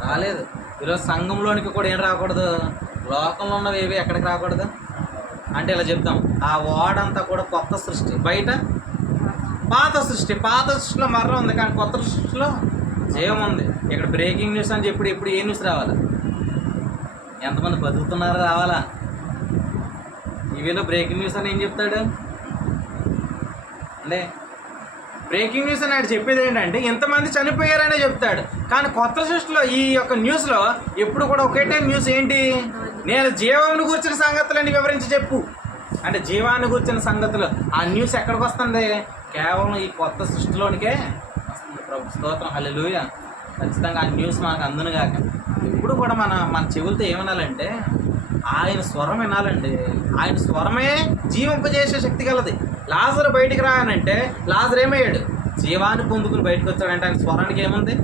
రాలేదు. ఈరోజు సంఘంలోనికి కూడా ఏం రాకూడదు, లోకంలో ఉన్నవి ఏవి ఎక్కడికి రాకూడదు అంటే ఇలా చెప్తాం. ఆ వాడంతా కూడా కొత్త సృష్టి, బయట పాత సృష్టి. పాత సృష్టిలో మరణం ఉంది, కానీ కొత్త సృష్టిలో జీవం ఉంది. ఇక్కడ బ్రేకింగ్ న్యూస్ అని చెప్పి ఇప్పుడు ఏ న్యూస్ రావాలా, ఎంతమంది బతుకుతున్నారో రావాలా. టీవీలో బ్రేకింగ్ న్యూస్ అని ఏం చెప్తాడు అంటే బ్రేకింగ్ న్యూస్ అని ఆయన చెప్పేది ఏంటంటే ఎంతమంది చనిపోయారనే చెప్తాడు. కానీ కొత్త సృష్టిలో ఈ యొక్క న్యూస్లో ఎప్పుడు కూడా ఒకటే న్యూస్ ఏంటి, నేను జీవాన్ని కూర్చిన సంగతులని వివరించి చెప్పు అంటే జీవాన్ని కూర్చిన సంగతులు. ఆ న్యూస్ ఎక్కడికి వస్తుంది, కేవలం ఈ కొత్త సృష్టిలోనికే వస్తుంది. ప్రభు స్తోత్రం, హల్లెలూయా. ఖచ్చితంగా ఆ న్యూస్ మనకు అందును కాక ఇప్పుడు కూడా మన చెవులతో ఏమనాలంటే ఆయన స్వరం వినాలండి. ఆయన స్వరమే జీవింపజేసే శక్తి కలది. లాజరు బయటికి రానంటే లాజరు ఏమయ్యాడు, జీవాన్ని పొందుకుని బయటకు వచ్చాడంటే ఆయన స్వరానికి ఏముంది,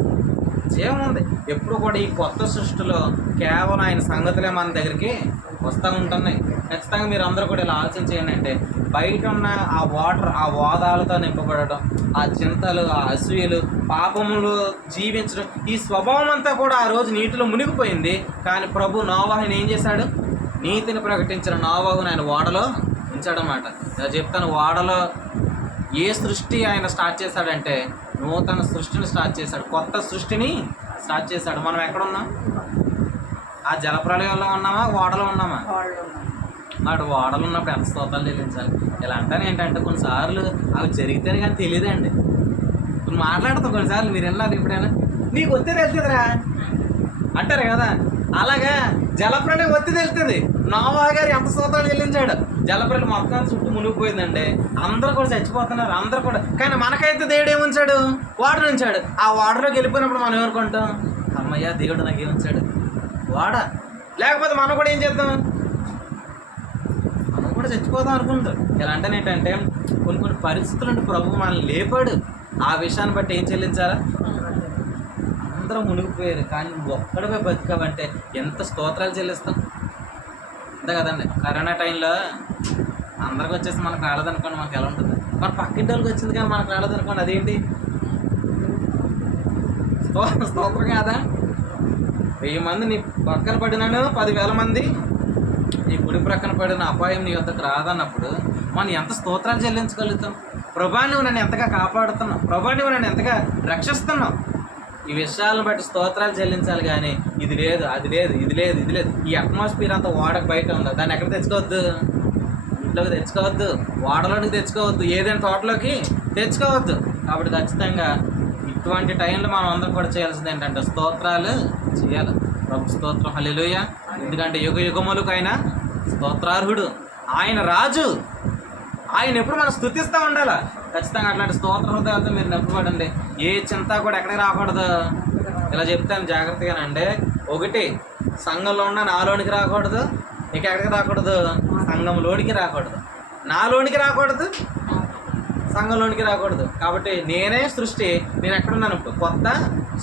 జీవం ఉంది. ఎప్పుడు కూడా ఈ కొత్త సృష్టిలో కేవలం ఆయన సంగతులే మన దగ్గరికి వస్తూ ఉంటున్నాయి. ఖచ్చితంగా మీరు అందరూ కూడా ఇలా ఆలోచన చేయండి. అంటే బయట ఉన్న ఆ వాటర్, ఆ వాదాలతో నింపబడటం, ఆ చింతలు, ఆ అసూయలు, పాపములు జీవించడం, ఈ స్వభావం అంతా కూడా ఆ రోజు నీటిలో మునిగిపోయింది. కానీ ప్రభు నోవాహుని ఏం చేశాడు, నీతిని ప్రకటించిన నోవాహుని ఆయన ఓడలో ఉంచాడన్నమాట. నేను చెప్తాను, ఓడలో ఏ సృష్టి ఆయన స్టార్ట్ చేశాడంటే నూతన సృష్టిని స్టార్ట్ చేశాడు, కొత్త సృష్టిని స్టార్ట్ చేశాడు. మనం ఎక్కడున్నాం, ఆ జలప్రళయంలో ఉన్నామా, ఓడలో ఉన్నామా? నాడు ఓడలు ఉన్నప్పుడు ఎంత స్తోత్రాలు చెల్లించాలి. ఇలా అంటాను ఏంటంటే కొన్నిసార్లు అవి జరిగితేనే కానీ తెలియదండి. కొన్ని మాట్లాడతాం కొన్నిసార్లు, మీరు వెళ్ళారు ఎప్పుడైనా, నీకు వస్తే తెలుస్తుందిరా అంటారు కదా. అలాగా జలప్రళయం వస్తే తెలుస్తుంది. నోవా గారు ఎంత స్తోత్రాలు చెల్లించాడు. జలప్రళయం మొత్తం చుట్టూ మునిగిపోయిందండి, అందరూ కూడా చచ్చిపోతున్నారు అందరూ కూడా. కానీ మనకైతే దేవుడు ఏముంచాడు, వాటర్ ఉంచాడు. ఆ వాటర్లోకి వెళ్ళిపోయినప్పుడు మనం ఏమనుకుంటాం, అమ్మయ్య దేవుడు నాకు ఏముంచాడు వాడ. లేకపోతే మనం కూడా ఏం చేద్దాం, మనం కూడా చచ్చిపోదాం అనుకుంటాం. ఇలా అంటే ఏంటంటే కొన్ని పరిస్థితులు అంటే ప్రభు మనల్ని లేపాడు. ఆ విషయాన్ని బట్టి ఏం చెల్లించాలా, అందరూ మునిగిపోయారు కానీ ఒక్కడమే బతికావంటే ఎంత స్తోత్రాలు చెల్లిస్తాం. అంతే కదండి. కరోనా టైంలో అందరికి వచ్చేసి మనకు రాలేదనుకోండి, మనకు ఎలా ఉంటుంది. మన పక్కింటి వాళ్ళకి వచ్చింది కానీ మనకు రాలేదనుకోండి, అదేంటి స్తోత్రం కాదా? 1000 మంది నీ పక్కన పడినాను, 10,000 మంది నీ గుడి ప్రక్కన పడిన అపాయం నీ వద్దకు రాదన్నప్పుడు మనం ఎంత స్తోత్రాలు చెల్లించగలుగుతాం. ప్రభా నువ్వు నన్ను ఎంతగా కాపాడుతున్నావు, ప్రభా నువ్వు నన్ను ఎంతగా రక్షిస్తున్నావు. ఈ విషయాలను బట్టి స్తోత్రాలు చెల్లించాలి. కానీ ఇది లేదు, అది లేదు, ఇది లేదు, ఇది లేదు. ఈ అట్మాస్ఫియర్ అంతా వాడకు బయట ఉందా, దాన్ని ఎక్కడ తెచ్చుకోవద్దు, ఇంట్లోకి తెచ్చుకోవద్దు, వాడలోనికి తెచ్చుకోవద్దు, ఏదైనా తోటలోకి తెచ్చుకోవద్దు. కాబట్టి ఖచ్చితంగా ఇటువంటి టైంలో మనం అందరం కూడా చేయాల్సింది ఏంటంటే స్తోత్రాలు చేయాలి. ప్రభు స్తోత్రం, హల్లెలూయా. ఎందుకంటే యుగ యుగములకు ఆయన స్తోత్రార్హుడు, ఆయన రాజు. ఆయన ఎప్పుడు మనం స్తుతిస్తూ ఉండాలి. ఖచ్చితంగా అట్లాంటి స్తోత్ర హృదయాలతో మీరు నింపబడండి. ఏ చింత కూడా ఎక్కడికి రాకూడదు. ఇలా చెప్తాను జాగ్రత్తగానండి. ఒకటి, సంఘంలో ఉన్న నాలోనికి రాకూడదు, ఇక ఎక్కడికి రాకూడదు, సంఘంలోనికి రాకూడదు, నాలోనికి రాకూడదు, సంఘంలోనికి రాకూడదు. కాబట్టి నేనే సృష్టి, నేను ఎక్కడున్నాను ఇప్పుడు కొత్త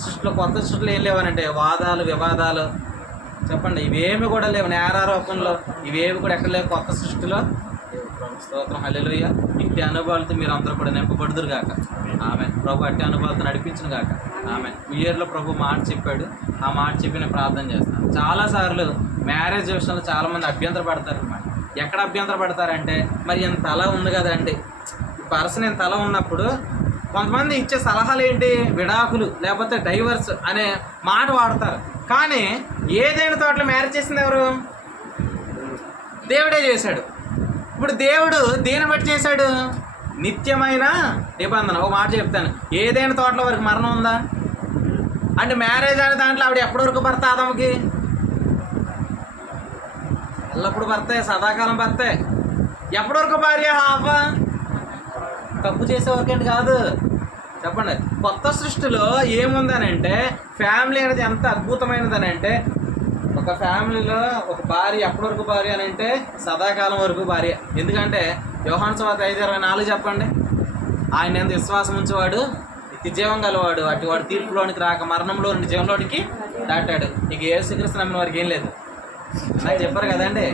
సృష్టిలో. కొత్త సృష్టిలో ఏం లేవనంటే వాదాలు, వివాదాలు, చెప్పండి, ఇవేమి కూడా లేవు. నేరారోపణలో ఇవేమి కూడా ఎక్కడ లేవు కొత్త సృష్టిలో. స్తోత్రం, హల్లెలూయా. ఇట్టి అనుభవాలతో మీరు అందరూ కూడా నింపబడుదురు గాక. ఆమె ప్రభు అట్టి అనుభవాలతో నడిపించును గాక. ఆమె ఇయర్లో ప్రభు మాట చెప్పాడు, ఆ మాట చెప్పి నేను ప్రార్థన చేస్తాను. చాలాసార్లు మ్యారేజ్ విషయంలో చాలామంది అభ్యంతర పడతారు అన్నమాట. ఎక్కడ అభ్యంతర పడతారంటే, మరి ఇంత అలా ఉంది కదండి, పర్సన్ ఇంత అలా ఉన్నప్పుడు కొంతమంది ఇచ్చే సలహాలు ఏంటి, విడాకులు లేకపోతే డైవర్స్ అనే మాట వాడతారు. కానీ ఏదైనా తోటలో మ్యారేజ్ చేసింది ఎవరు, దేవుడే చేశాడు. ఇప్పుడు దేవుడు దేని బట్టి చేశాడు, నిత్యమైన నిబంధన. ఒక మాట చెప్తాను, ఏదైనా తోటలో వరకు మరణం ఉందా అంటే మ్యారేజ్ అనే దాంట్లో ఆవిడ ఎప్పటి వరకు భర్త ఆదాముకి, ఎల్లప్పుడు భర్తే, సదాకాలం భర్తే. ఎప్పటి వరకు భార్య హాఫ, తప్పు చేసే వరకేంటి కాదు. చెప్పండి, కొత్త సృష్టిలో ఏముందనంటే ఫ్యామిలీ అనేది ఎంత అద్భుతమైనదని అంటే ఒక ఫ్యామిలీలో ఒక భార్య ఎప్పటి వరకు భార్య అని అంటే సదాకాలం వరకు భార్య. ఎందుకంటే యోహాను సువార్త 5:24 చెప్పండి. ఆయన ఎంత విశ్వాసం ఉంచేవాడు నిత్య జీవం గలవాడు, అటు వాడు తీర్పులోనికి రాక మరణంలో నుండి జీవంలోనికి దాటాడు. ఇక యేసుక్రీస్తు నమ్మిన వారికి ఏం లేదు నాకు చెప్పారు కదండి.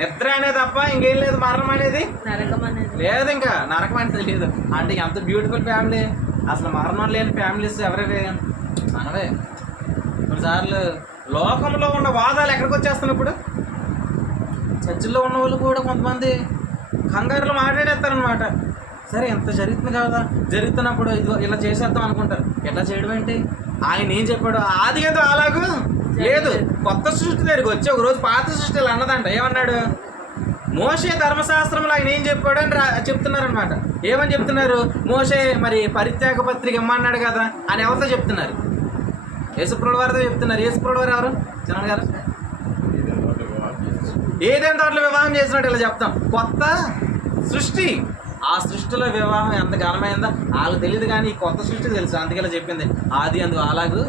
నిద్ర అనేది తప్ప ఇంకేం లేదు, మరణం అనేది నరకం అనేది లేదు, ఇంకా నరకం అనేది లేదు. అంటే ఎంత బ్యూటిఫుల్ ఫ్యామిలీ. అసలు మరణం లేని ఫ్యామిలీస్ ఎవరివి? మనవే. కొన్నిసార్లు లోకంలో ఉన్న వాదాలు ఎక్కడికి వచ్చేస్తున్నాయి ఇప్పుడు. చర్చిల్లో ఉన్న వాళ్ళు కూడా కొంతమంది కంగారులో మాట్లాడేస్తారనమాట. సరే ఎంత జరుగుతుంది కదా, జరుగుతున్నప్పుడు ఇది ఇలా చేసేద్దాం అనుకుంటారు. ఎట్లా చేయడం ఏంటి? ఆయన ఏం చెప్పాడు? ఆది ఏదో అలాగూ లేదు, కొత్త సృష్టి దగ్గరికి వచ్చి ఒక రోజు పాత సృష్టి ఇలా అన్నదంట. ఏమన్నాడు? మోషే ధర్మశాస్త్రంలో ఆయన ఏం చెప్పాడు అని చెప్తున్నారనమాట. ఏమని చెప్తున్నారు? మోషే మరి పరిత్యాగ పత్రిక ఇమ్మన్నాడు కదా అని ఎవరితో చెప్తున్నారు? యేసుప్రభుల వారితో చెప్తున్నారు. యేసుప్రభుల వారు ఎవరు? జనరల్ గారు ఏదైనా తోటలో వివాహం చేసినట్టు ఇలా చెప్తాం. కొత్త సృష్టి, ఆ సృష్టిలో వివాహం ఎంత ఘనమైందో వాళ్ళకి తెలియదు, కానీ ఈ కొత్త సృష్టి తెలుసు. అందుకే ఇలా చెప్పింది ఆది అందు అలాగూ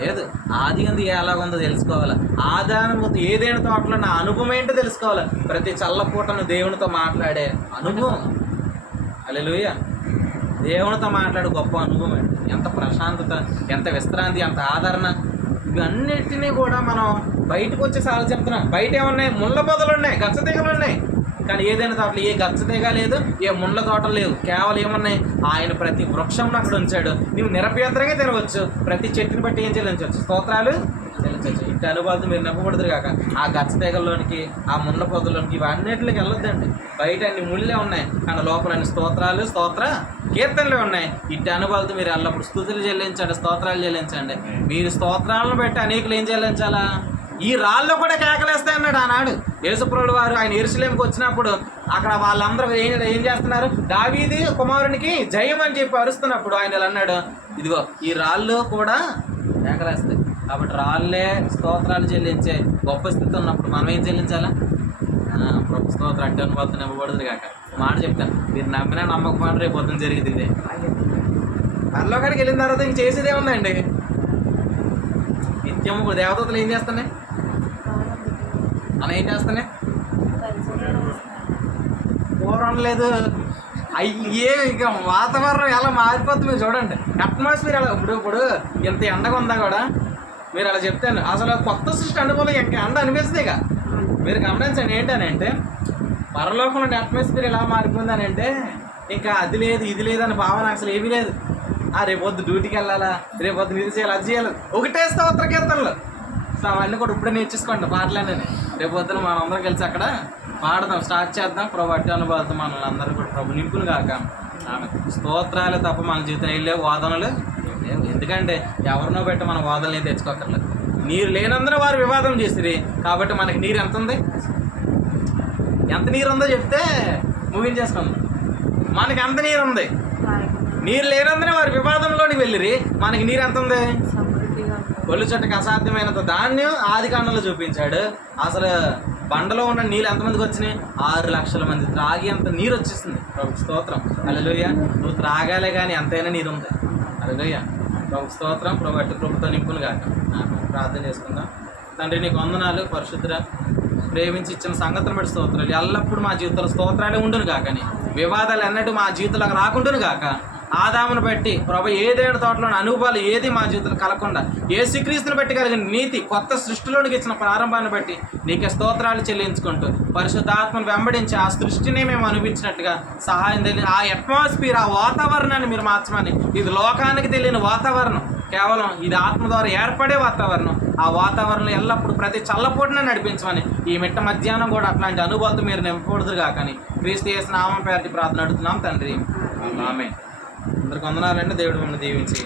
లేదు, ఆది అందు ఎలాగుందో తెలుసుకోవాలి. ఆదాము ఏదైనా తోటలో నా అనుభవం ఏంటో తెలుసుకోవాలి. ప్రతి చల్లపూటను దేవునితో మాట్లాడే అనుభవం. హల్లెలూయా. దేవునితో మాట్లాడే గొప్ప అనుభవం అండి. ఎంత ప్రశాంతత, ఎంత విశ్రాంతి, ఎంత ఆదరణ. ఇవన్నిటినీ కూడా మనం బయటకు వచ్చి సార్లు చెప్తున్నాం. బయట ఏమున్నాయి? ముళ్ళ పొదలు ఉన్నాయి, గచ్చ తీగలు ఉన్నాయి. కానీ ఏదైనా తోటలు ఏ గచ్చ తీగ లేదు, ఏ ముళ్ళ తోటలు లేవు. కేవలం ఏమున్నాయి? ఆయన ప్రతి వృక్షంలో అక్కడ ఉంచాడు. నువ్వు నిరభ్యంతరంగా తినవచ్చు. ప్రతి చెట్టుని బట్టి ఏం చెల్లించవచ్చు? స్తోత్రాలు చెల్లించవచ్చు. ఇంటి అనుభవాలతో మీరు నమ్మకూడదు కాక ఆ గచ్చ తీగల్లోనికి, ఆ ముళ్ళ పొదల్లోనికి, ఇవన్నిటికి వెళ్ళొద్దండి. బయట అన్ని ముళ్ళే ఉన్నాయి, కానీ లోపల అన్ని స్తోత్రాలు, స్తోత్ర కీర్తనలే ఉన్నాయి. ఇట్టి అనుభవాలతో మీరు అల్లప్పుడు స్తుతులు చెల్లించండి, స్తోత్రాలు చెల్లించండి. మీరు స్తోత్రాలను బట్టి అనేకులు ఏం చెల్లించాలా? ఈ రాళ్ళు కూడా కేకలేస్తాయి అన్నాడు ఆనాడు యేసుప్రభుల వారు. ఆయన యెరూషలేముకి వచ్చినప్పుడు అక్కడ వాళ్ళందరూ ఏం చేస్తున్నారు? దావీదు కుమారునికి జయం అని చెప్పి అరుస్తున్నప్పుడు ఆయన ఇలా అన్నాడు, ఇదిగో ఈ రాళ్ళు కూడా కేకలేస్తాయి. కాబట్టి రాళ్ళే స్తోత్రాలు చెల్లించే గొప్ప స్థితి ఉన్నప్పుడు మనం ఏం చెల్లించాలా? ప్రభు స్తోత్రం అంటే అనుభవం ఇవ్వబడదు కాక మాట చెప్తాను. మీరు నమ్మినా నమ్మకం రేపు పొద్దున జరిగింది ఇదే. పరలోకానికి వెళ్ళిన తర్వాత ఇంక చేసేదే ఉందండి. నిత్యము దేవతలు ఏం చేస్తున్నాయి? మనం ఏం చేస్తున్నాయి? పూర్వం లేదు. అయ్యే ఇక వాతావరణం ఎలా మారిపోతుంది చూడండి. అట్మాస్ఫియర్ ఎలా ఇప్పుడు ఇంత ఎండగా ఉందా కూడా మీరు అలా చెప్తాను. అసలు కొత్త సృష్టి అనుభవం ఇంకా ఎండ అనిపిస్తుంది. ఇక మీరు గమనించండి ఏంటనంటే పరలోకంలో అట్మాస్ఫియర్ ఎలా మారిపోయింది అని అంటే ఇంకా అది లేదు ఇది లేదు అని భావన అసలు ఏమీ లేదు. రేపొద్దు డ్యూటీకి వెళ్ళాలా, రేపొద్దు ఇది చేయాలి, అది చేయాలి, ఒకటే స్తోత్ర కీర్తనలు. సో అవన్నీ కూడా ఇప్పుడే నేర్చేసుకోండి పాటలన్నీ. రేపొద్దున మనం అందరం కలిసి అక్కడ పాడదాం, స్టార్ట్ చేద్దాం. ప్రభు అట్టి అనుభవాలతో మనల్ని అందరూ కూడా ప్రభు నింపులు కాక ఆమె స్తోత్రాలే తప్ప మన జీవితం వెళ్ళే వాదనలు. ఎందుకంటే ఎవరినో బట్టి మన వాదనలు తెచ్చుకోకర్లేదు. నీరు లేనందున వారు వివాదం చేసిరి. కాబట్టి మనకి నీరు ఎంత ఉంది? ఎంత నీరు ఉందో చెప్తే ముగించేసుకుందాం. మనకి ఎంత నీరు ఉంది? నీరు లేనందున వారి వివాదంలోనికి వెళ్ళిరి. మనకి నీరు ఎంత ఉంది? కొల్లు చెట్టుకు అసాధ్యమైనంత ధాన్యం ఆది కాండంలో చూపించాడు. అసలు బండలో ఉన్న నీళ్ళు ఎంతమందికి వచ్చినాయి? 6 లక్షల మంది త్రాగి అంత నీరు వచ్చేస్తుంది. ప్రభు స్తోత్రం. హల్లెలూయా. నువ్వు త్రాగాలే కానీ ఎంతైనా నీరు ఉంది. హల్లెలూయా. ప్రభు స్తోత్రం. ప్రభు అట్టి కృపతో నింపును కాక ప్రార్థన చేసుకుందాం. తండ్రి నీకు వందనాలు. పరిశుద్ధ ప్రేమించి ఇచ్చిన సంగతులను బట్టి స్తోత్రాలు. ఎల్లప్పుడూ మా జీవితంలో స్తోత్రాలే ఉండును కాకని, వివాదాలు అన్నట్టు మా జీవితంలోకి రాకుండాను కాక, ఆదామును బట్టి ప్రభు ఏదైనా తోటలోని అనుభవాలు ఏది మా జీవితంలో కలగకుండా, యేసుక్రీస్తుని బట్టి కలిగిన నీతి కొత్త సృష్టిలోనికి ఇచ్చిన ప్రారంభాన్ని బట్టి నీకే స్తోత్రాలు చెల్లించుకుంటూ పరిశుద్ధాత్మను వెంబడించి ఆ సృష్టిని మేము అనిపించినట్టుగా సహాయం తెలియని ఆ అట్మాస్ఫియర్, ఆ వాతావరణాన్ని మీరు మార్చమని. ఇది లోకానికి తెలియని వాతావరణం, కేవలం ఇది ఆత్మ ద్వారా ఏర్పడే వాతావరణం. ఆ వాతావరణం ఎల్లప్పుడూ ప్రతి చల్లపూటనే నడిపించమని ఈ మిట్ట మధ్యాహ్నం కూడా అట్లాంటి అనుభవాలతో మీరు నింపకూడదు కాకని క్రీస్తు యేసు నామం పేరటి ప్రార్థన అడుగుతున్నాం తండ్రి. ఆమేన్. అందరికి వందనాలండి. దేవుడు మిమ్మల్ని దీవించి